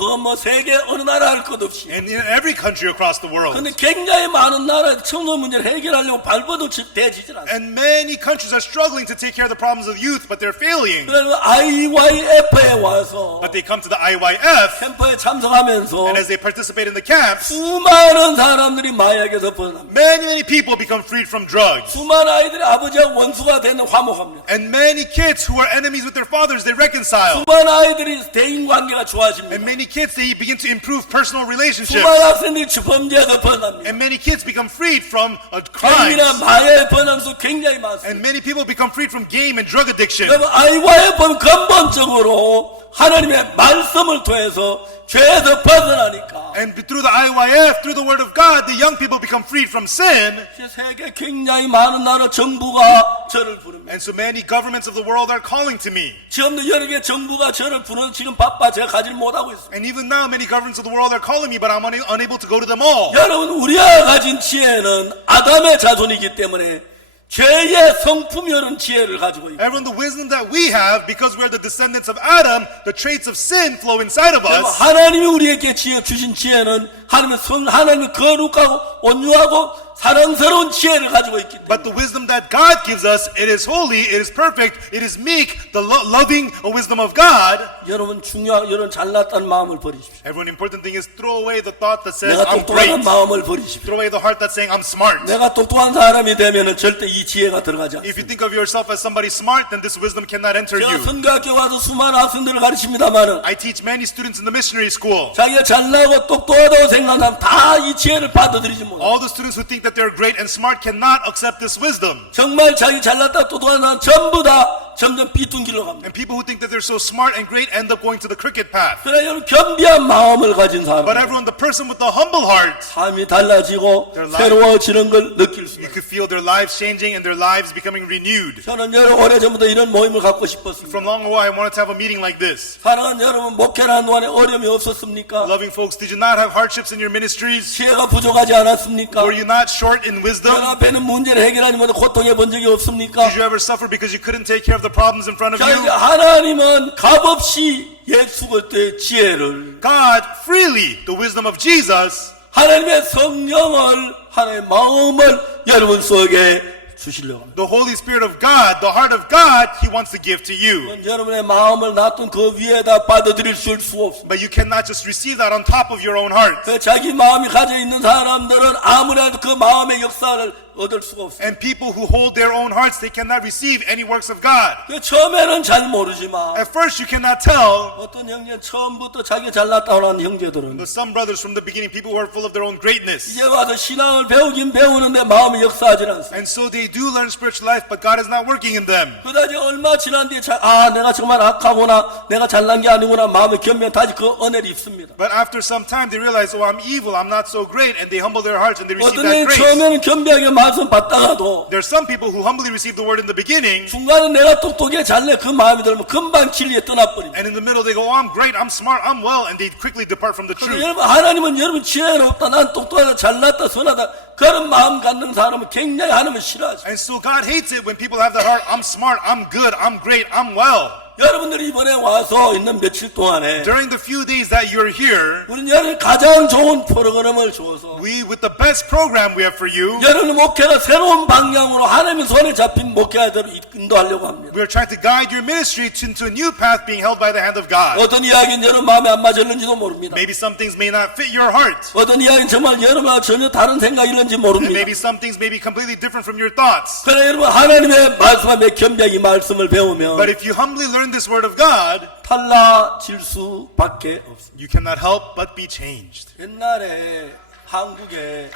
그건 뭐 세계 어느 나라 할 것 없이. And in every country across the world. 근데 굉장히 많은 나라에서 청소년 문제를 해결하려고 발버둥 대지질 않아요. And many countries are struggling to take care of the problems of youth, but they're failing. 그래서 IYF에 와서 But they come to the IYF, 캠프에 참석하면서 and as they participate in the camps, 수많은 사람들이 마약에서 벗어납니다. many people become freed from drugs. 수많은 아이들이 아버지와 원수가 되는 화목합니다. And many kids who are enemies with their fathers, they reconcile. 수많은 아이들이 대인관계가 And 좋아집니다. many kids, they begin to improve personal relationships. 수많은 학생들이 범죄에서 벗어납니다. And many kids become freed from 게임이나 crimes. 마약에 벗어나면서 굉장히 많습니다. And many people become freed from game and drug addiction. 여러분 IYF은 근본적으로 하나님의 말씀을 통해서 죄에서 벗어나니까 And through the IYF, through the word of God, the young people become freed from sin. 이제 세계 굉장히 많은 나라 정부가 저를 부릅니다. And so many governments of the world are calling to me. 지금도 여러 개 정부가 저를 부르는 지금 바빠 제가 가지를 못하고 있습니다. And even now, many governments of the world are calling me, but I'm unable to go to them all. 여러분 우리가 가진 지혜는 아담의 자손이기 때문에 죄의 성품이 오는 지혜를 가지고 있고 Everyone, the wisdom that we have, because we're the descendants of Adam, the traits of sin flow inside of 그리고 us. 하나님이 우리에게 주신 지혜는 하나님은 거룩하고 온유하고 사랑스러운 지혜를 가지고 있기 때문에 But the wisdom that God gives us, it is holy, it is perfect, it is meek, the loving wisdom of God. 여러분 여러분 잘났다는 마음을 버리십시오. Everyone, important thing is throw away the thought that says 내가 I'm 똑똑한 great. 마음을 버리십시오. Throw away the heart that's saying I'm smart. 내가 똑똑한 사람이 되면은 절대 이 지혜가 들어가지 If you 않습니다. think of yourself as somebody smart, then this wisdom cannot enter 제가 you. 선교학교 와서 수많은 학생들을 가르칩니다만은 I teach many students in the missionary school. 자기가 잘나고 똑똑하다고 생각하는 사람 다 이 지혜를 받아들이지 못해. All the students who think that they're great and smart cannot accept this wisdom. 정말 자기 잘났다 똑똑한 사람 전부 다 점점 비뚱길로 갑니다. And people who think that they're so smart and great end up going to the cricket path. 그러나 여러분 겸비한 마음을 가진 사람, But everyone, the person with the humble heart, 삶이 달라지고 Their life- 새로워지는 걸 느낄 수 you 있어요. could feel their lives changing and their lives becoming renewed. 저는 여러 오래전부터 이런 모임을 갖고 싶었습니다. From long ago, I wanted to have a meeting like this. 사랑하는 여러분, 목회하는 동안에 어려움이 없었습니까? Loving folks, did you not have hardships in your ministries? 지혜가 부족하지 않았습니까? Were you not short in wisdom? 연합에는 문제를 해결하지 못해 고통해 본 적이 없습니까? Did you ever suffer because you couldn't take care of the problems in front of 자, 이제 you? 하나님은 값없이 예수 그리스도의 지혜를, God freely, the wisdom of Jesus, 하나님의 성령을, 하나님의 마음을 여러분 속에 주시려고 합니다. the Holy Spirit of God, the heart of God, He wants to give to you. 여러분의 마음을 놔둔 그 위에다 받아들일 수 없습니다. But you cannot just receive that on top of your own heart. 그 자기 마음이 가져 있는 사람들은 아무래도 그 마음의 역사를 얻을 수가 없습니다. And people who hold their own hearts, they cannot receive any works of God. 그 처음에는 잘 모르지만 At first, you cannot tell. 어떤 형제 처음부터 자기 잘났다고 하는 형제들은 But some brothers from the beginning, people who are full of their own greatness. 이제 와서 신앙을 배우긴 배우는데 마음이 역사하지 않습니다. And so they do learn spiritual life, but God is not working in them. 그다지 얼마 지난 뒤에 내가 정말 악하구나, 내가 잘난 게 아니구나 마음에 겸면 다시 그 은혜를 입습니다. But after some time, they realize, oh, I'm evil, I'm not so great, and they humble their hearts and they receive 어떤 that 애 grace. 처음에는 겸비하게 말씀 받다가도 There's some people who humbly receive the word in the beginning, 중간에 내가 똑똑해 잘내 그 마음이 들면 금방 진리에 떠나버립니다. and in the middle they go, oh, I'm great, I'm smart, I'm well, and they quickly depart from the 그래서 truth. 여러분 하나님은 여러분 지혜롭다, 난 똑똑하다, 잘났다, 선하다 그런 마음 갖는 사람은 굉장히 하나님을 싫어하죠. And so God hates it when people have that heart, I'm smart, I'm good, I'm great, I'm well. 여러분들이 이번에 와서 있는 며칠 동안에 During the few days that you're here, 우리는 여러분 가장 좋은 프로그램을 줘서 we, with the best program we have for you, 여러분 목회가 새로운 방향으로 하나님의 손에 잡힌 목회자들을 인도하려고 합니다. we are trying to guide your ministry into a new path being held by the hand of God. 어떤 이야기는 여러분 마음에 안 맞을는지도 모릅니다. Maybe some things may not fit your heart. 어떤 이야기는 정말 여러분과 전혀 다른 생각이는지 And 모릅니다. maybe some things may be completely different from your thoughts. 그러나 여러분 하나님의 말씀에 겸비하게 이 말씀을 배우면 But if you humbly learn this word of God, 달라질 수밖에 없습니다. you cannot help but be changed. 옛날에 한국에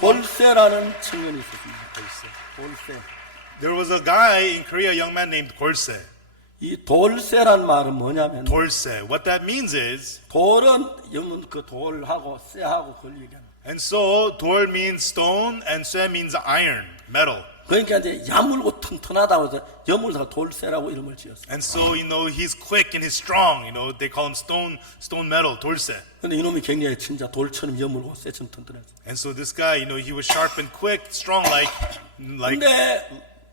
돌쇠라는 청년이 있었습니다. 돌쇠. There was a guy in Korea, a young man named Golse. 이 돌쇠란 말은 뭐냐면 Golse. What that means is, 돌은 영문 그 돌하고 쇠하고 그걸 얘기하는. and so 돌 means stone and 쇠 means iron, metal. 그러니까 이제 야물고 튼튼하다고 해서 여물다가 돌쇠라고 이름을 지었어요. And so, he's quick and he's strong. They call him stone metal, 돌쇠. 근데 이놈이 굉장히 진짜 돌처럼 여물고 쇠처럼 튼튼했어요. And so this guy, he was sharp and quick, strong 근데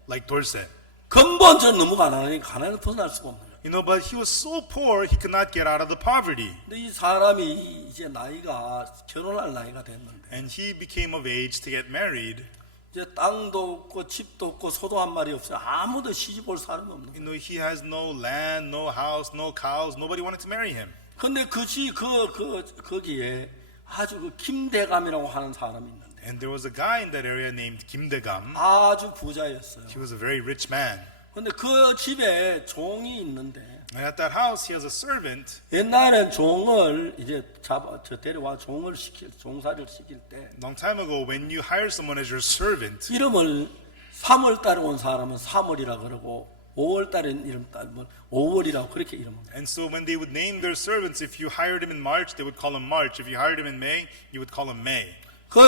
like 돌쇠. 근본적으로 너무 가난하니까 가난에서 벗어날 수가 없는 거예요. But he was so poor, he could not get out of the poverty. 근데 이 사람이 이제 나이가 결혼할 나이가 됐는데 And he became of age to get married. 이제 땅도 없고 집도 없고 소도 한 마리 없어요. 아무도 시집 올 사람이 없는 거예요. He has no land, no house, no cows. Nobody wanted to marry him. 근데 거기에 아주 그 김대감이라고 하는 사람이 있는데 And there was a guy in that area named Kim Dae-gam. 아주 부자였어요. He was a very rich man. 근데 그 집에 종이 있는데 And at that house, he has a servant. 옛날엔 종을 이제 데려와 종살이를 시킬 때 Long time ago, when you hire someone as your servant, 이름을 3월 달에 온 사람은 3월이라 그러고 5월 달에 이름 따면 5월이라고 그렇게 이름을. and so when they would name their servants, if you hired him in March, they would call him March. If you hired him in May, you would call him May.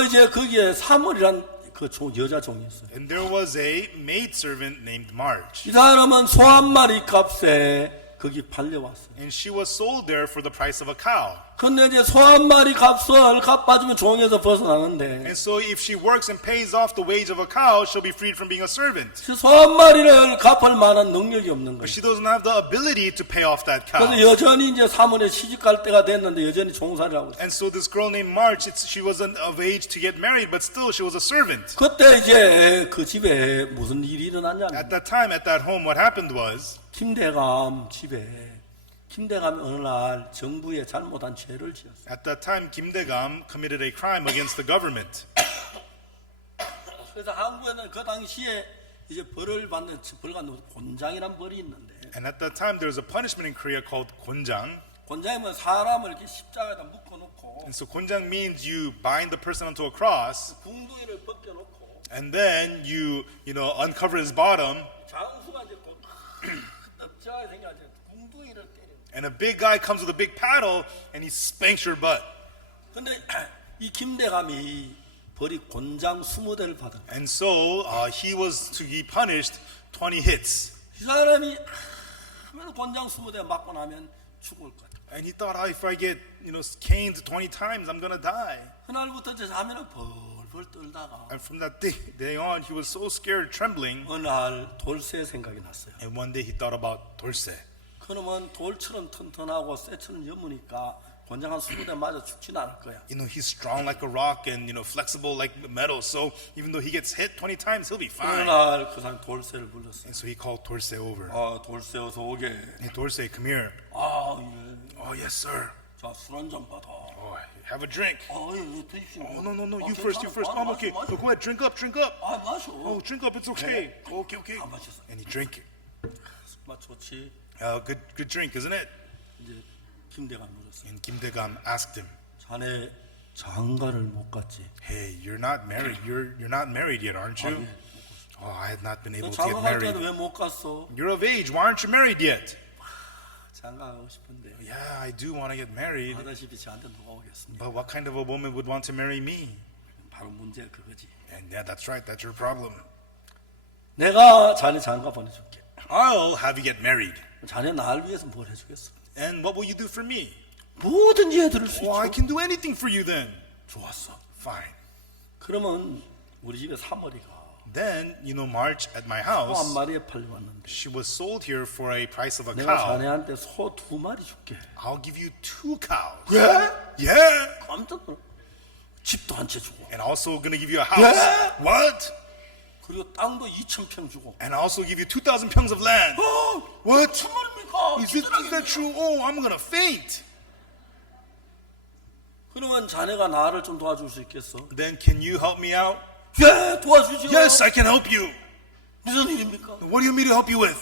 이제 거기에 3월이란 그 여자 종이 있어요. And there was a maid servant named March. 이 사람은 소 한 마리 값에 거기 팔려왔어요. And she was sold there for the price of a cow. 근데 이제 소 한 마리 값을 갚아주면 종에서 벗어나는데 And so if she works and pays off the wage of a cow, she'll be freed from being a servant. 소 한 마리를 갚을 만한 능력이 없는 But 거예요. she doesn't have the ability to pay off that 그래서 cow. 여전히 이제 사모에 시집 갈 때가 됐는데 여전히 종살이를 하고 있어요. And so this girl named March, she wasn't of age to get married, but still she was a servant. 그때 이제 그 집에 무슨 일이 일어났냐면 At that time, at that home, what happened was 김대감 집에 김대감이 어느 날 정부에 잘못한 죄를 지었어요. at that time Kim Dae-gam committed a crime against the government. 그래서 한국에는 그 당시에 이제 벌을 받는 벌받는 곤장이란 벌이 있는데 And at that time, there was a punishment in Korea called 곤장. 곤장이면 사람을 이렇게 십자가에다 묶어놓고 And so 곤장 means you bind the person onto a cross, 궁둥이를 벗겨놓고 and then you uncover his bottom, 장수가 이제 넓적하게 생겨가지고 궁둥이를 때리는 거예요. and a big guy comes with a big paddle, and he spanks your butt. 근데 이 김대감이 벌이 곤장 20대를 받은 거예요. And so he was to be punished 20 hits. 이 사람이 하면 곤장 20대 맞고 나면 죽을 것 같아요. And he thought, if I get caned 20 times, I'm gonna die. 그날부터 이제 자면은 벌벌 떨다가 And from that day on, he was so scared, trembling. 어느 날 돌쇠 생각이 났어요. And one day he thought about 돌쇠. 그놈은 돌처럼 튼튼하고 쇠처럼 여무니까 곤장 한 20대 맞아 죽지는 않을 거야. He's strong like a rock and flexible like metal. So even though he gets hit 20 times, he'll be 어느 fine. 날 그 사람이 돌쇠를 불렀어요. And so he called 돌쇠 over. 아 돌쇠 어서 오게. Hey, 돌쇠, come here. 아 예. Oh yes, sir. 자술 한 잔 받아. Oh, have a drink. 예, 드십시오. Oh no. 아, You first. 괜찮아. Oh, okay. 마셔. No, go ahead. Drink up. 아 마셔. Oh, drink up. It's okay. Okay. 아 마셨어. And he drank it. 맛 좋지. Good drink, isn't it? 이제 김대감 물었어. And Kim Dae-gam asked him, 자네 장가를 못 갔지. "Hey, you're not married. You're not married yet, aren't you?" 예. Oh, I had not been 너 able to get 장가 갈 때는 married. 왜 못 갔어? You're of age. Why aren't you married yet? 장가 가고 싶은데 Yeah, I do want to get married. 하다시피 저한테 누가 오겠습니까? But what kind of a woman would want to marry me? 바로 문제가 그거지. And yeah, that's right. That's your problem. 내가 자네 장가 보내줄게. I'll have you get married. 자네 나를 위해서 뭘 해주겠어? And what will you do for me? 뭐든지 해드릴 수 Well, I 있죠. can do anything for you then. 좋았어. Fine. 그러면 우리 집에 사머리가 Then, March at my 소 한 house, 마리에 팔려왔는데 she was sold here for a price of a 내가 cow. 자네한테 소 2마리 줄게. I'll give you 2 cows. 예? Yeah. 깜짝 놀라. 집도 한 채 주고 And also gonna give you a house. Yeah. What? 그리고 땅도 2,000평 주고. And I also give you 2,000 평s of land. What? 정말입니까? Is that true? Oh, I'm gonna faint. 그러면 자네가 나를 좀 도와줄 수 있겠어? Then can you help me out? 예, 도와주죠. Yes, I can help you. 무슨 일입니까? What do you want me to help you with?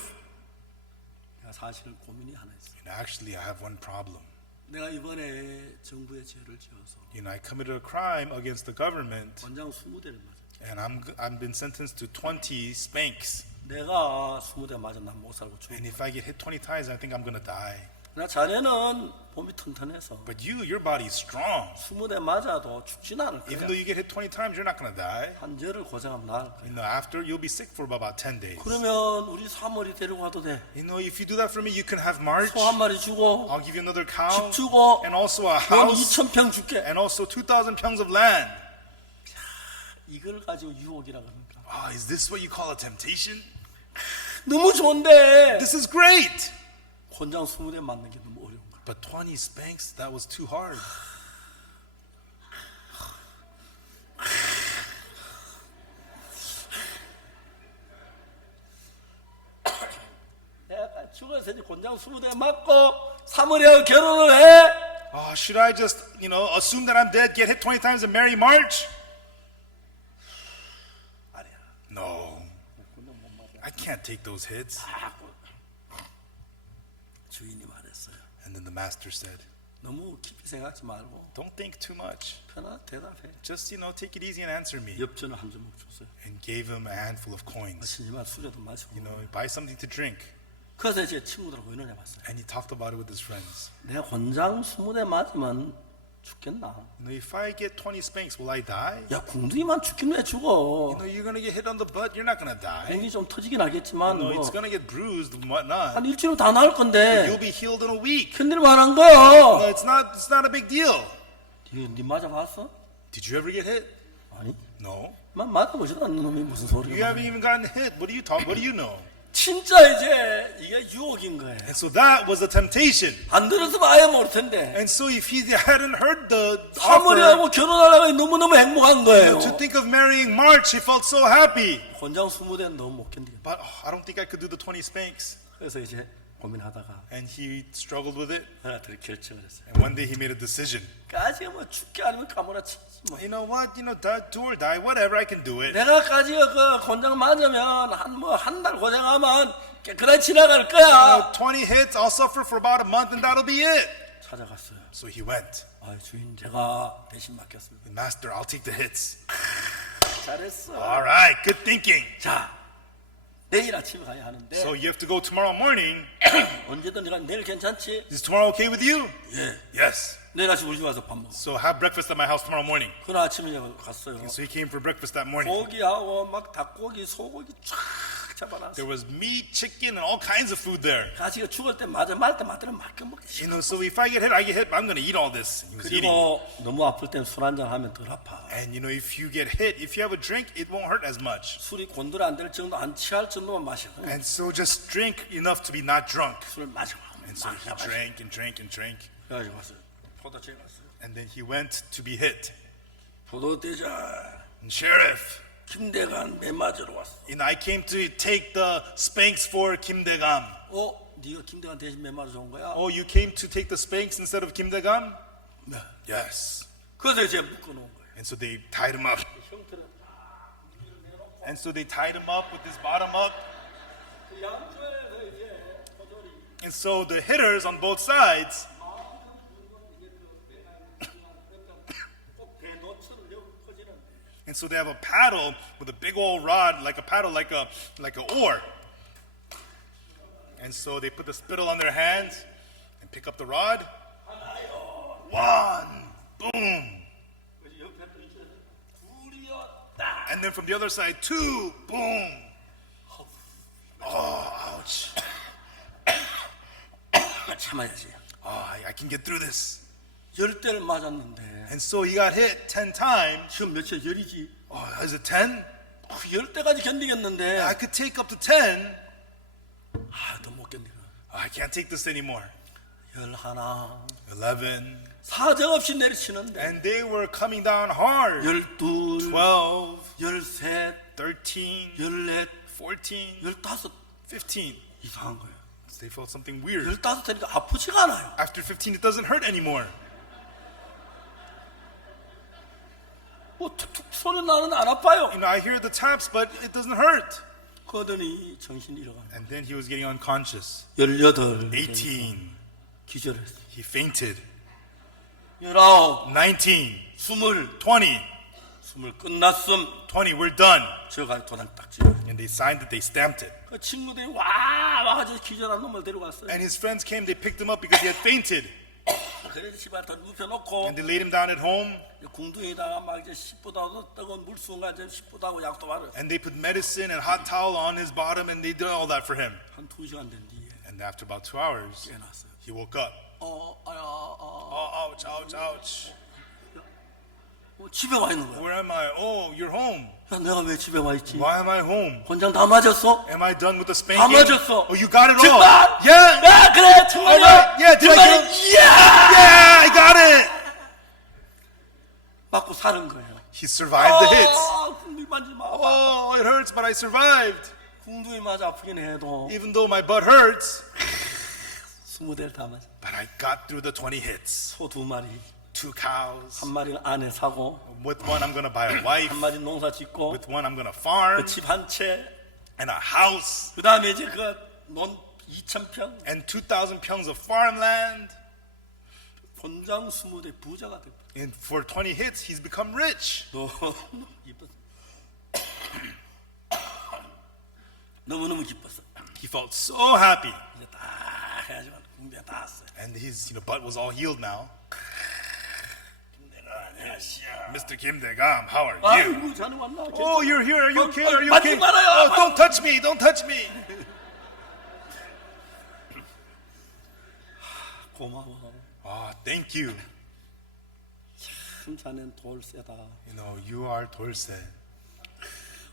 내가 사실 고민이 하나 있어. And actually, I have one problem. 내가 이번에 정부에 죄를 지어서 I committed a crime against the government, 권장 20대를 맞아. and I've been sentenced to 20 spanks. 내가 20대 맞아 난 못 살고 죽어. And if I get hit 20 times, I think I'm gonna die. 나 자네는 몸이 튼튼해서 But your body is strong. 20대 맞아도 죽진 않을 Even 거야. though you get hit 20 times, you're not gonna die. 한 열을 고생하면 나을 거야. After, you'll be sick for about 10 days. 그러면 우리 사머리 데리고 가도 돼. If you do that for me, you can have March. 소 한 마리 주고 I'll give you another cow. 집 주고 And also a 돈 house. 2,000평 줄게. And also 2,000 평s of land. 이걸 가지고 유혹이라 그러니까. Is this what you call a temptation? 너무 좋은데 This is great. 권장 20대 맞는 게 너무 어려운 거야. But 20 spanks, that was too hard. 내가 죽어서 이제 권장 20대 맞고 사머리하고 결혼을 해? Should I just, assume that I'm dead, get hit 20 times and marry March? 아니야. No. 권장 못 맞아. I can't take those hits. 주인이 말했어요. And then the master said, 너무 깊이 생각하지 말고 don't think too much. 편하게 대답해. Just, take it easy and answer me. 엽전을 한 주먹 줬어요. And gave him a handful of coins. 신지만 술에도 마시고. Buy something to drink. 그래서 이제 친구들하고 의논해 봤어요. And he talked about it with his friends. 내가 권장 20대 맞으면 죽겠나? If I get 20 spanks, will I die? 야, 궁둥이만 죽긴 왜 죽어? You're gonna get hit on the butt. You're not gonna die. 괜히 좀 터지긴 하겠지만 뭐 It's gonna get bruised and whatnot. 한 일주일은 다 나을 건데 You'll be healed in a week. 견딜만한 거요. It's not a big deal. 니 맞아봤어? Did you ever get hit? 아니, No. 맞아보지도 않는 놈이 무슨 You 소리야? haven't even gotten hit. What do you know? 진짜 이제 이게 유혹인 거예요. And so that was a temptation. 안 들었으면 아예 모를 텐데. And so if he hadn't heard the offer 사모리하고 결혼하려고 너무너무 행복한 거예요. to think of marrying March, he felt so happy. 권장 20대는 너무 못 견디겠다. But I don't think I could do the 20 spanks. 그래서 이제 고민하다가 And he struggled with it. 하나 들 결정을 했어요. And one day he made a decision. 까지가 뭐 죽게 아니면 까무라치지 뭐. You know what? Do or die, whatever, I can do it. 내가 까지가 그 권장 맞으면 한 달 고생하면 깨끗하게 지나갈 거야. 20 hits, I'll suffer for about a month and that'll be it. 찾아갔어요. So he went. 아, 주인 제가 대신 맡겼습니다. Master, I'll take the hits. 잘했어. All right, good thinking. 자, 내일 아침에 가야 하는데 So you have to go tomorrow morning. 언제든 내가 내일 괜찮지? Is tomorrow okay with you? 예. Yes. 내일 아침 우리 집 와서 밥 먹어. So have breakfast at my house tomorrow morning. 그날 아침에 갔어요. So he came for breakfast that morning. 고기하고 막 닭고기, 소고기 쫙 잡아놨어. There was meat, chicken, and all kinds of food there. 가시가 죽을 때 맞아 말 때 맞들은 맡겨 먹지. You know, so if I get hit, I get hit. But I'm going to eat all this. He was eating. 그리고 너무 아플 땐 술 한잔 하면 덜 아파. And you know, if you get hit, if you have a drink, it won't hurt as much. 술이 곤두레 안 될 정도 안 취할 정도만 마셔. And so just drink enough to be not drunk. 술 마셔. And so he drank and drank and drank. 그래가지고 왔어요. 포도주에 갔어요. And then he went to be hit. 포도대장 And sheriff, 김대관 매 맞으러 왔어. and I came to take the spanks for Kim Dae-gam. 네가 김대관 대신 매 맞으러 온 거야? Oh, you came to take the spanks instead of Kim Dae-gam? 네. Yes. 그래서 이제 묶어놓은 거예요. And so they tied him up. 형태는 And so they tied him up with his bottom up. 양쪽에서 이제 포도리 And so the hitters on both sides, 꼭 배노처럼 여기 퍼지는. and so they have a paddle with a big old rod, like a paddle, like a oar. And so they put the spittle on their hands and pick up the rod. One, boom. 옆에 또 이쪽에서 둘이요 딱. And then from the other side, two, boom. Oh, ouch. 참아야지. Oh, I can get through this. 10대를 맞았는데 And so he got hit 10 times. 지금 몇이야? 열이지. Oh, is it 10? 10대까지 견디겠는데 I could take up to 10. 더 못 견디가. I can't take this anymore. 11 11. 사정없이 내리치는데 And they were coming down hard. 12 12, 13 13, 14 14, 15 15. 이상한 거예요. They felt something weird. 15 되니까 아프지가 않아요. After 15, it doesn't hurt anymore. 뭐 툭툭 소리 나는 안 아파요. You know, I hear the taps, but it doesn't hurt. 그러더니 정신 잃어가는 And then he was getting unconscious. 18 18, 기절했어. he fainted. 19 19, 20 20, 20 끝났음. 20, we're done. 저가 도장 딱 찍어. And they signed it, they stamped it. 그 친구들이 와가지고 기절한 놈을 데려왔어요. And his friends came, they picked him up because he had fainted. 그래서 집안 다 눕혀놓고 And they laid him down at home. 궁둥이다가 막 이제 10보다도 뜨거운 물수가 이제 10보다고 약도 바르. And they put medicine and hot towel on his bottom, and they did all that for him. 한 2시간 된 뒤에 And after about 2 hours, 깨어났어요. he woke up. Oh, ouch, ouch, ouch. 집에 와 있는 거야. Where am I? Oh, you're home. 야, 내가 왜 집에 와 있지? Why am I home? 권장 다 맞았어? Am I done with the 다 spanking? 맞았어. Oh, you got it all. 정말? Yeah. 야, 그래, 정말이야. Alright, yeah, did I 정말, get 이야! Yeah, I got it. 맞고 사는 거예요. He survived the hits. 궁둥이 만지지 마. Oh, it hurts, but I survived. 궁둥이 맞아 아프긴 해도 Even though my butt hurts, 20대를 다 맞아. but I got through the 20 hits. 소 2마리, 2 cows. 한 마리는 아내 사고, With one, I'm gonna buy a wife. 한 마리 농사 짓고, With one, I'm gonna farm. 집 한 채, And a house. 그 다음에 이제 그논 2,000평, And 2,000 pyongs of farmland. 권장 20대 부자가 됐다. And for 20 hits, he's become rich. 너무 기뻤어. 너무너무 기뻤어. He felt so happy. 이제 다 해가지고 궁둥이가 다 왔어요. And his butt was all healed now. Mr. Kim Dae-gam, how are you? 아이고 자네 왔나? Oh, you're here. Are you okay? Are you 맞지 okay? 말아요. Oh, don't touch me. Don't touch me. 고마워. Ah, thank you. 참 자넨 돌세다. You know, you are 돌세.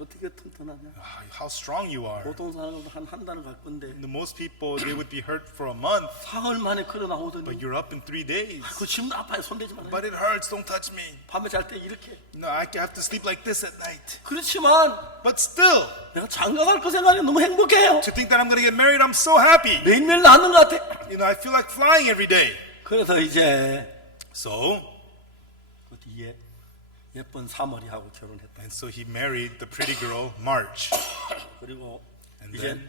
어떻게 튼튼하냐? Ah, how strong you are. 보통 사람은 한 달을 갈 건데 The most people, they would be hurt for a month, 사흘 만에 걸어 나오더니 but you're up in 3 days. 그 지금 아파요. 손대지 말아요. But it hurts. Don't touch me. 밤에 잘 때 이렇게. No, I have to sleep like this at night. 그렇지만 But still, 내가 장가갈 거 생각해 너무 행복해요. to think that I'm going to get married, I'm so happy. 매일매일 낳는 것 같아. You know, I feel like flying every day. 그래서 이제 So, 그 뒤에 예쁜 사머리하고 결혼했다. and so he married the pretty girl, March. 그리고 And 이제 then-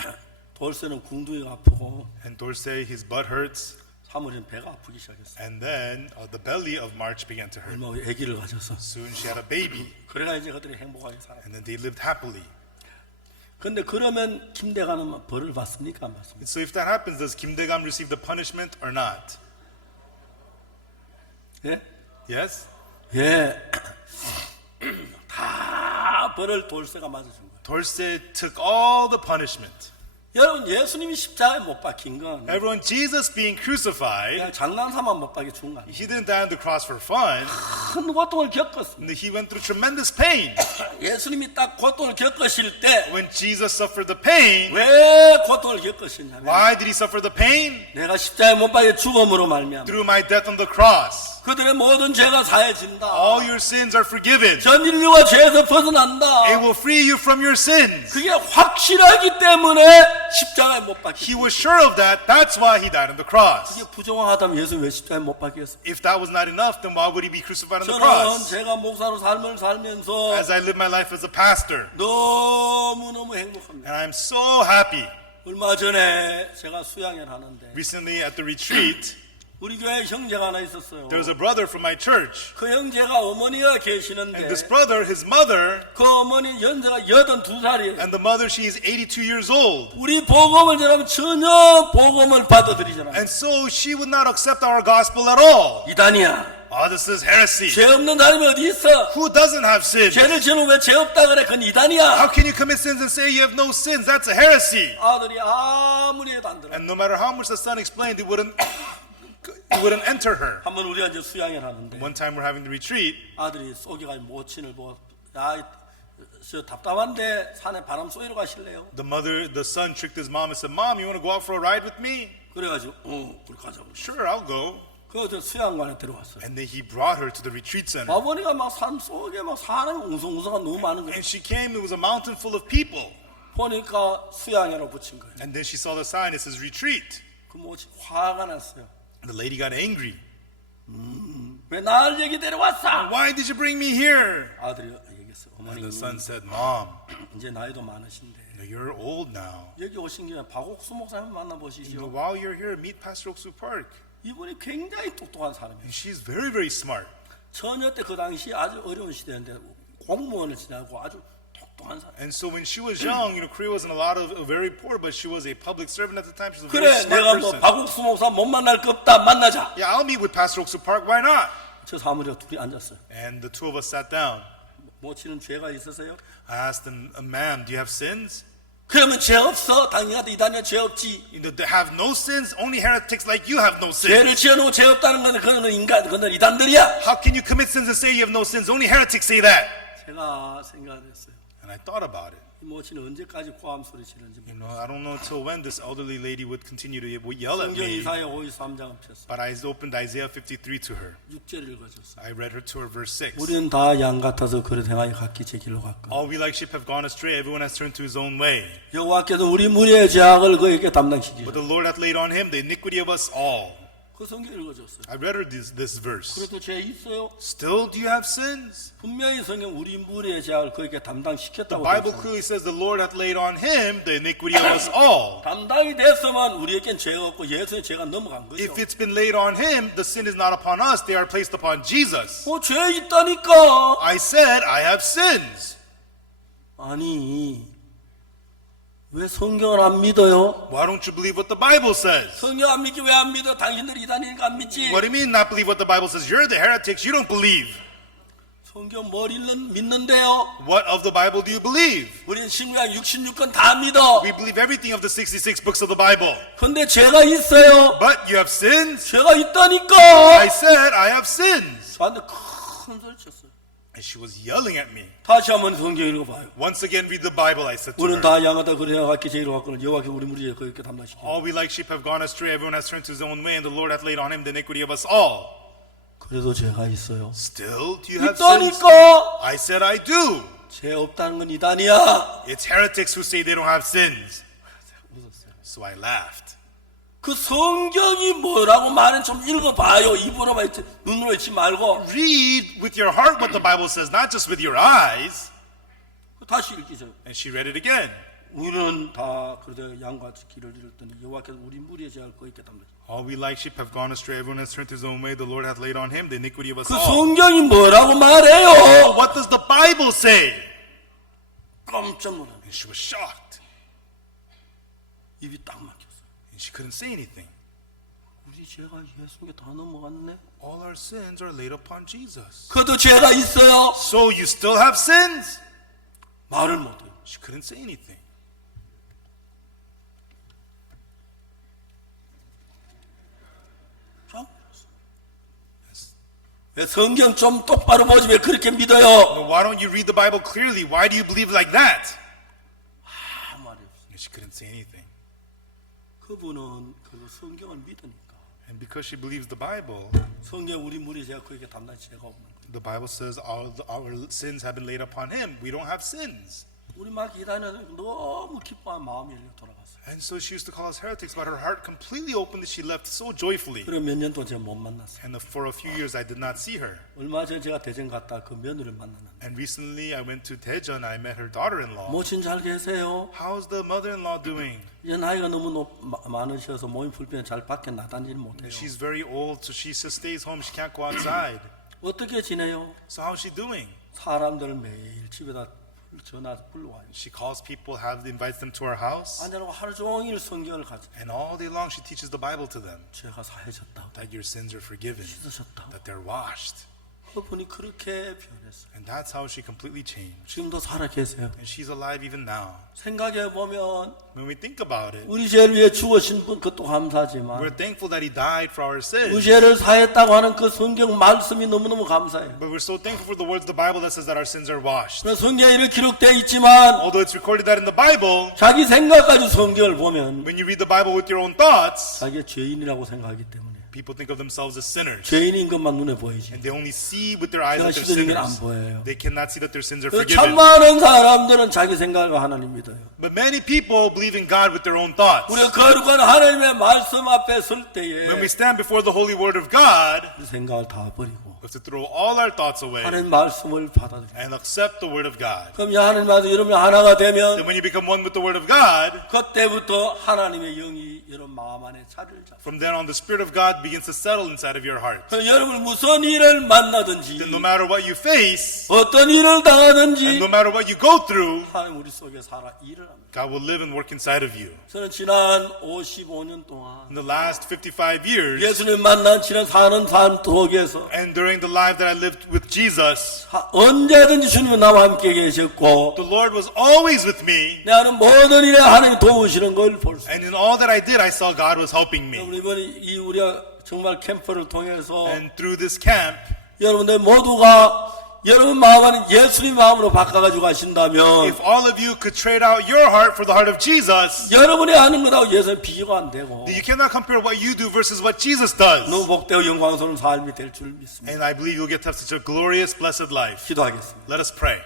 돌쇠는 궁둥이가 아프고 And Dorsey, his butt hurts. 사머리는 배가 아프기 시작했어. And then the belly of March began to hurt. 얼마 후에 아기를 가졌어. Soon she had a baby. 그래가 이제 그들이 행복하게 살아. And then they lived happily. 근데 그러면 김대관은 벌을 받습니까? 안 받습니까? And so if that happens, does Kim Dae-gam receive the punishment or not? 예? Yes? 예. 다 벌을 돌쇠가 맞아준 거예요. Dorsey took all the punishment. 여러분 예수님이 십자가에 못 박힌 건 Everyone, Jesus being crucified, 그냥 장난삼아 못 박혀 죽은 거 아니에요. he didn't die on the cross for fun. 큰 고통을 겪었습니다. He went through tremendous pain. 예수님이 딱 고통을 겪으실 때 When Jesus suffered the pain, 왜 고통을 겪으셨냐면 why did he suffer the pain? 내가 십자가에 못 박혀 죽음으로 말미암아 Through my death on the cross. 그들의 모든 죄가 사해진다. All your sins are forgiven. 전 인류가 죄에서 벗어난다. It will free you from your sins. 그게 확실하기 때문에 십자가에 못 He 박혔어요. was sure of that. That's why he died on the cross. 이게 부정하다면 예수 왜 십자가에 못 박혔어요? If that was not enough, then why would he be crucified on the 저는 cross? 제가 목사로 삶을 살면서 As I live my life as a pastor, 너무너무 행복합니다. and I'm so happy. 얼마 전에 제가 수양회를 하는데 Recently at the retreat, 우리 교회에 형제가 하나 있었어요. there was a brother from my church. 그 형제가 어머니가 And 계시는데 this brother, his mother, 그 어머니 연세가 82살이에요. and the mother, she is 82 years old. 우리 복음을 전하면 전혀 복음을 받아들이잖아요. And so she would not accept our gospel at all. 이단이야. Oh, this is heresy. 죄 없는 사람이 어디 있어? Who doesn't have sin? 죄를 지으면 왜 죄 없다 그래? 그건 이단이야. How can you commit sins and say you have no sins? That's a heresy. 아들이 아무리 해도 안 들어. And no matter how much the son explained, it wouldn't enter her. 한번 우리가 이제 수양회를 하는데 One time we're having the retreat, 아들이 쏘기가 모친을 보고 야, 저 답답한데 산에 바람 쏘이러 가실래요? the son tricked his mom and said, "Mom, you want to go out for a ride with me?" 그래가지고 그래 가자고. Sure, I'll go. 그저 수양관에 들어왔어요. And then he brought her to the retreat center. 아버니가 막 산 속에 막 사람이 웅성웅성한 너무 많은 거예요. And she came, it was a mountain full of people. 보니까 수양회로 붙인 거예요. And then she saw the sign, it says retreat. 그 모친 화가 났어요. The lady got angry. 왜 날 여기 데려왔어? Why did you bring me here? 아들이 얘기했어요. And 어머니 the son said, "Mom, 이제 나이도 많으신데 you're old now. 여기 오신 김에 박옥수 목사님 You know, 만나보시죠. while you're here, meet Pastor Oksu Park. 이분이 굉장히 똑똑한 사람이에요. And she's very, very smart. 처녀 때 그 당시 아주 어려운 시대인데 공무원을 지나고 아주 똑똑한 사람. And so when she was young, you know, Korea wasn't a lot of very poor, but she was a public servant at the time. She was a very 그래 smart 내가 뭐 person. 박옥수 목사 못 만날 거 없다 만나자. Yeah, I'll meet with Pastor Oksu Park. Why not? 저 사무리가 둘이 앉았어요. And the two of us sat down. 모치는 죄가 있으세요? I asked them, "Ma'am, do you have sins?" 그러면 죄 없어. 당연하다 이단이야 죄 없지. You know, they have no sins. Only heretics like you have no sins. 죄를 지어놓고 죄 없다는 건 그거는 인간 그거는 이단들이야. How can you commit sins and say you have no sins? Only heretics say that. 제가 생각을 했어요. And I thought about it. 이 모치는 언제까지 고함 소리 지르는지 You 모르겠어요. know, I don't know till when this elderly lady would continue to yell at 성경 me. 이사야 53장을 폈어요. But I opened Isaiah 53 to her. 6절을 읽어줬어요. I read her to her verse 6. 우리는 다 양 같아서 그릇 행하여 각기 제 길로 갔고 All we like sheep have gone astray. Everyone has turned to his own way. 여호와께서 우리 무리의 죄악을 그에게 담당시키시고 But the Lord hath laid on him the iniquity of us all. 그 성경 읽어줬어요. I read her this verse. 그래도 죄 있어요? Still, do you have sins? 분명히 성경 우리 무리의 죄악을 그에게 The 담당시켰다고 Bible 되어 있어요. clearly says the Lord hath laid on him the iniquity of us all. 담당이 됐으면 우리에겐 죄가 없고 예수의 죄가 넘어간 거죠. If it's been laid on him, the sin is not upon us, they are placed upon Jesus. 죄 있다니까. I said, I have sins. 아니 왜 성경을 안 믿어요? Why don't you believe what the Bible says? 성경 안 믿기 왜 안 믿어? 당신들이 이단이니까 안 믿지. What do you mean not believe what the Bible says? You're the heretics, you don't believe. 성경 뭘 믿는데요? What of the Bible do you believe? 우리는 신구약 66권 다 믿어. We believe everything of the 66 books of the Bible. 근데 죄가 있어요. But you have sins? 죄가 있다니까. I said I have sins. 저한테 큰 소리 쳤어요. And she was yelling at me. 다시 한번 성경 읽어봐요. Once again, read the Bible, I said to 우리는 her. 다 양하다 그래야 갖게 제의로 갖고는 여호와께서 우리 무리에 그렇게 담당시키고. All we like sheep have gone astray. Everyone has turned to his own way, and the Lord hath laid on him the iniquity of us all. 그래도 죄가 있어요. Still, do you have sins? 있다니까. I said I do. 죄 없다는 건 이단이야. It's heretics who say they don't have sins. 웃었어요. So I laughed. 그 성경이 뭐라고 말은 좀 읽어봐요. 입으로만 읽지 눈으로 읽지 말고. Read with your heart what the Bible says, not just with your eyes. 다시 읽기죠. And she read it again. 우리는 다 그러다 양과 길을 잃었더니 여호와께서 우리 무리에 제할 거 있게 담당. All we like sheep have gone astray. Everyone has turned to his own way. The Lord hath laid on him the iniquity of us 그 all. 성경이 뭐라고 말해요? What does the Bible say? 깜짝 놀랐어요. And she was shocked. 입이 딱 막혔어요. And she couldn't say anything. 우리 죄가 예수께 다 넘어갔네. All our sins are laid upon Jesus. 그것도 죄가 있어요. So you still have sins? 말을 못해요. She couldn't say anything. 왜 성경 좀 똑바로 보지 왜 그렇게 믿어요? But why don't you read the Bible clearly? Why do you believe like that? 아무 말이 없어요. And she couldn't say anything. 그분은 그 성경을 믿으니까 And because she believes the Bible, 성경 우리 무리 제가 그에게 담당 죄가 없는 거예요. the Bible says our sins have been laid upon him. We don't have sins. 우리 막 이단에서 너무 기뻐한 마음이 열려 돌아갔어요. And so she used to call us heretics, but her heart completely opened that she left so joyfully. 그래 몇 년 동안 제가 못 만났어요. And for a few years, I did not see her. 얼마 전에 제가 대전 갔다 그 며느리를 만났는데 And recently, I went to Daejeon. I met her daughter-in-law. 모친 잘 계세요? How's the mother-in-law doing? 이제 나이가 너무 많으셔서 몸이 불편해 잘 밖에 나다니지 못해요. She's very old, so she just stays home. She can't go outside. 어떻게 지내요? So how's she doing? 사람들 매일 집에다 전화 불러와요. She calls people, invites them to her house, 앉아놓고 하루 종일 성경을 가져. and all day long she teaches the Bible to them. 죄가 사해졌다고, That your sins are forgiven, 씻으셨다고. that they're washed. 그분이 그렇게 변했어요. And that's how she completely changed. 지금도 살아 계세요. And she's alive even now. 생각해 보면 When we think about it, 우리 죄를 위해 죽으신 분 그것도 감사하지만 we're thankful that he died for our 우리 sins. 죄를 사했다고 하는 그 성경 말씀이 너무너무 감사해요. But we're so thankful for the words of the Bible that says that our sins are washed. 그래서 성경에 이렇게 기록되어 있지만 Although it's recorded that in the Bible, 자기 생각 가지고 성경을 보면 when you read the Bible with your own thoughts, 자기가 죄인이라고 생각하기 때문에 people think of themselves as sinners. 죄인인 것만 눈에 보이지. And they only see with their eyes that they're 시들은 안 sinners. 보여요. They cannot see that their sins are 참 forgiven. 많은 사람들은 자기 생각과 하나님 믿어요. But many people believe in God with their own thoughts. 우리가 거룩한 하나님의 말씀 앞에 설 때에 When we stand before the holy word of God, 그 생각을 다 버리고 we have to throw all our thoughts away 하나님 말씀을 받아들여요. and accept the word of God. 그럼 하나님 말씀 여러분이 하나가 Then 되면 when you become one with the word of God, 그때부터 하나님의 영이 여러분 마음 안에 자리를 잡아요. from then on the Spirit of God begins to settle inside of your heart. 그럼 여러분 무슨 일을 만나든지 Then no matter what you face, 어떤 일을 당하든지 and no matter what you go through, 하나님 우리 속에 살아 일을 합니다. God will live and work inside of you. 저는 지난 55년 동안 In the last 55 years, 예수님 만난 지난 사는 삶 속에서 and during the life that I lived with Jesus, 언제든지 주님은 나와 함께 계셨고 the Lord was always with me. 내 하는 모든 일에 하나님 도우시는 걸 볼 수 있어요. And in all that I did, I saw God was helping me. 여러분 이번에 이 우리가 정말 캠프를 통해서 And through this camp, 여러분들 모두가 여러분 마음을 예수님 마음으로 바꿔가지고 가신다면 if all of you could trade out your heart for the heart of Jesus, 여러분이 하는 것하고 예수님 비교가 안 되고 then you cannot compare what you do versus what Jesus does. 너무 복되고 영광스러운 삶이 될 줄 믿습니다. And I believe you'll get to have such a glorious, blessed life. 기도하겠습니다. Let us pray.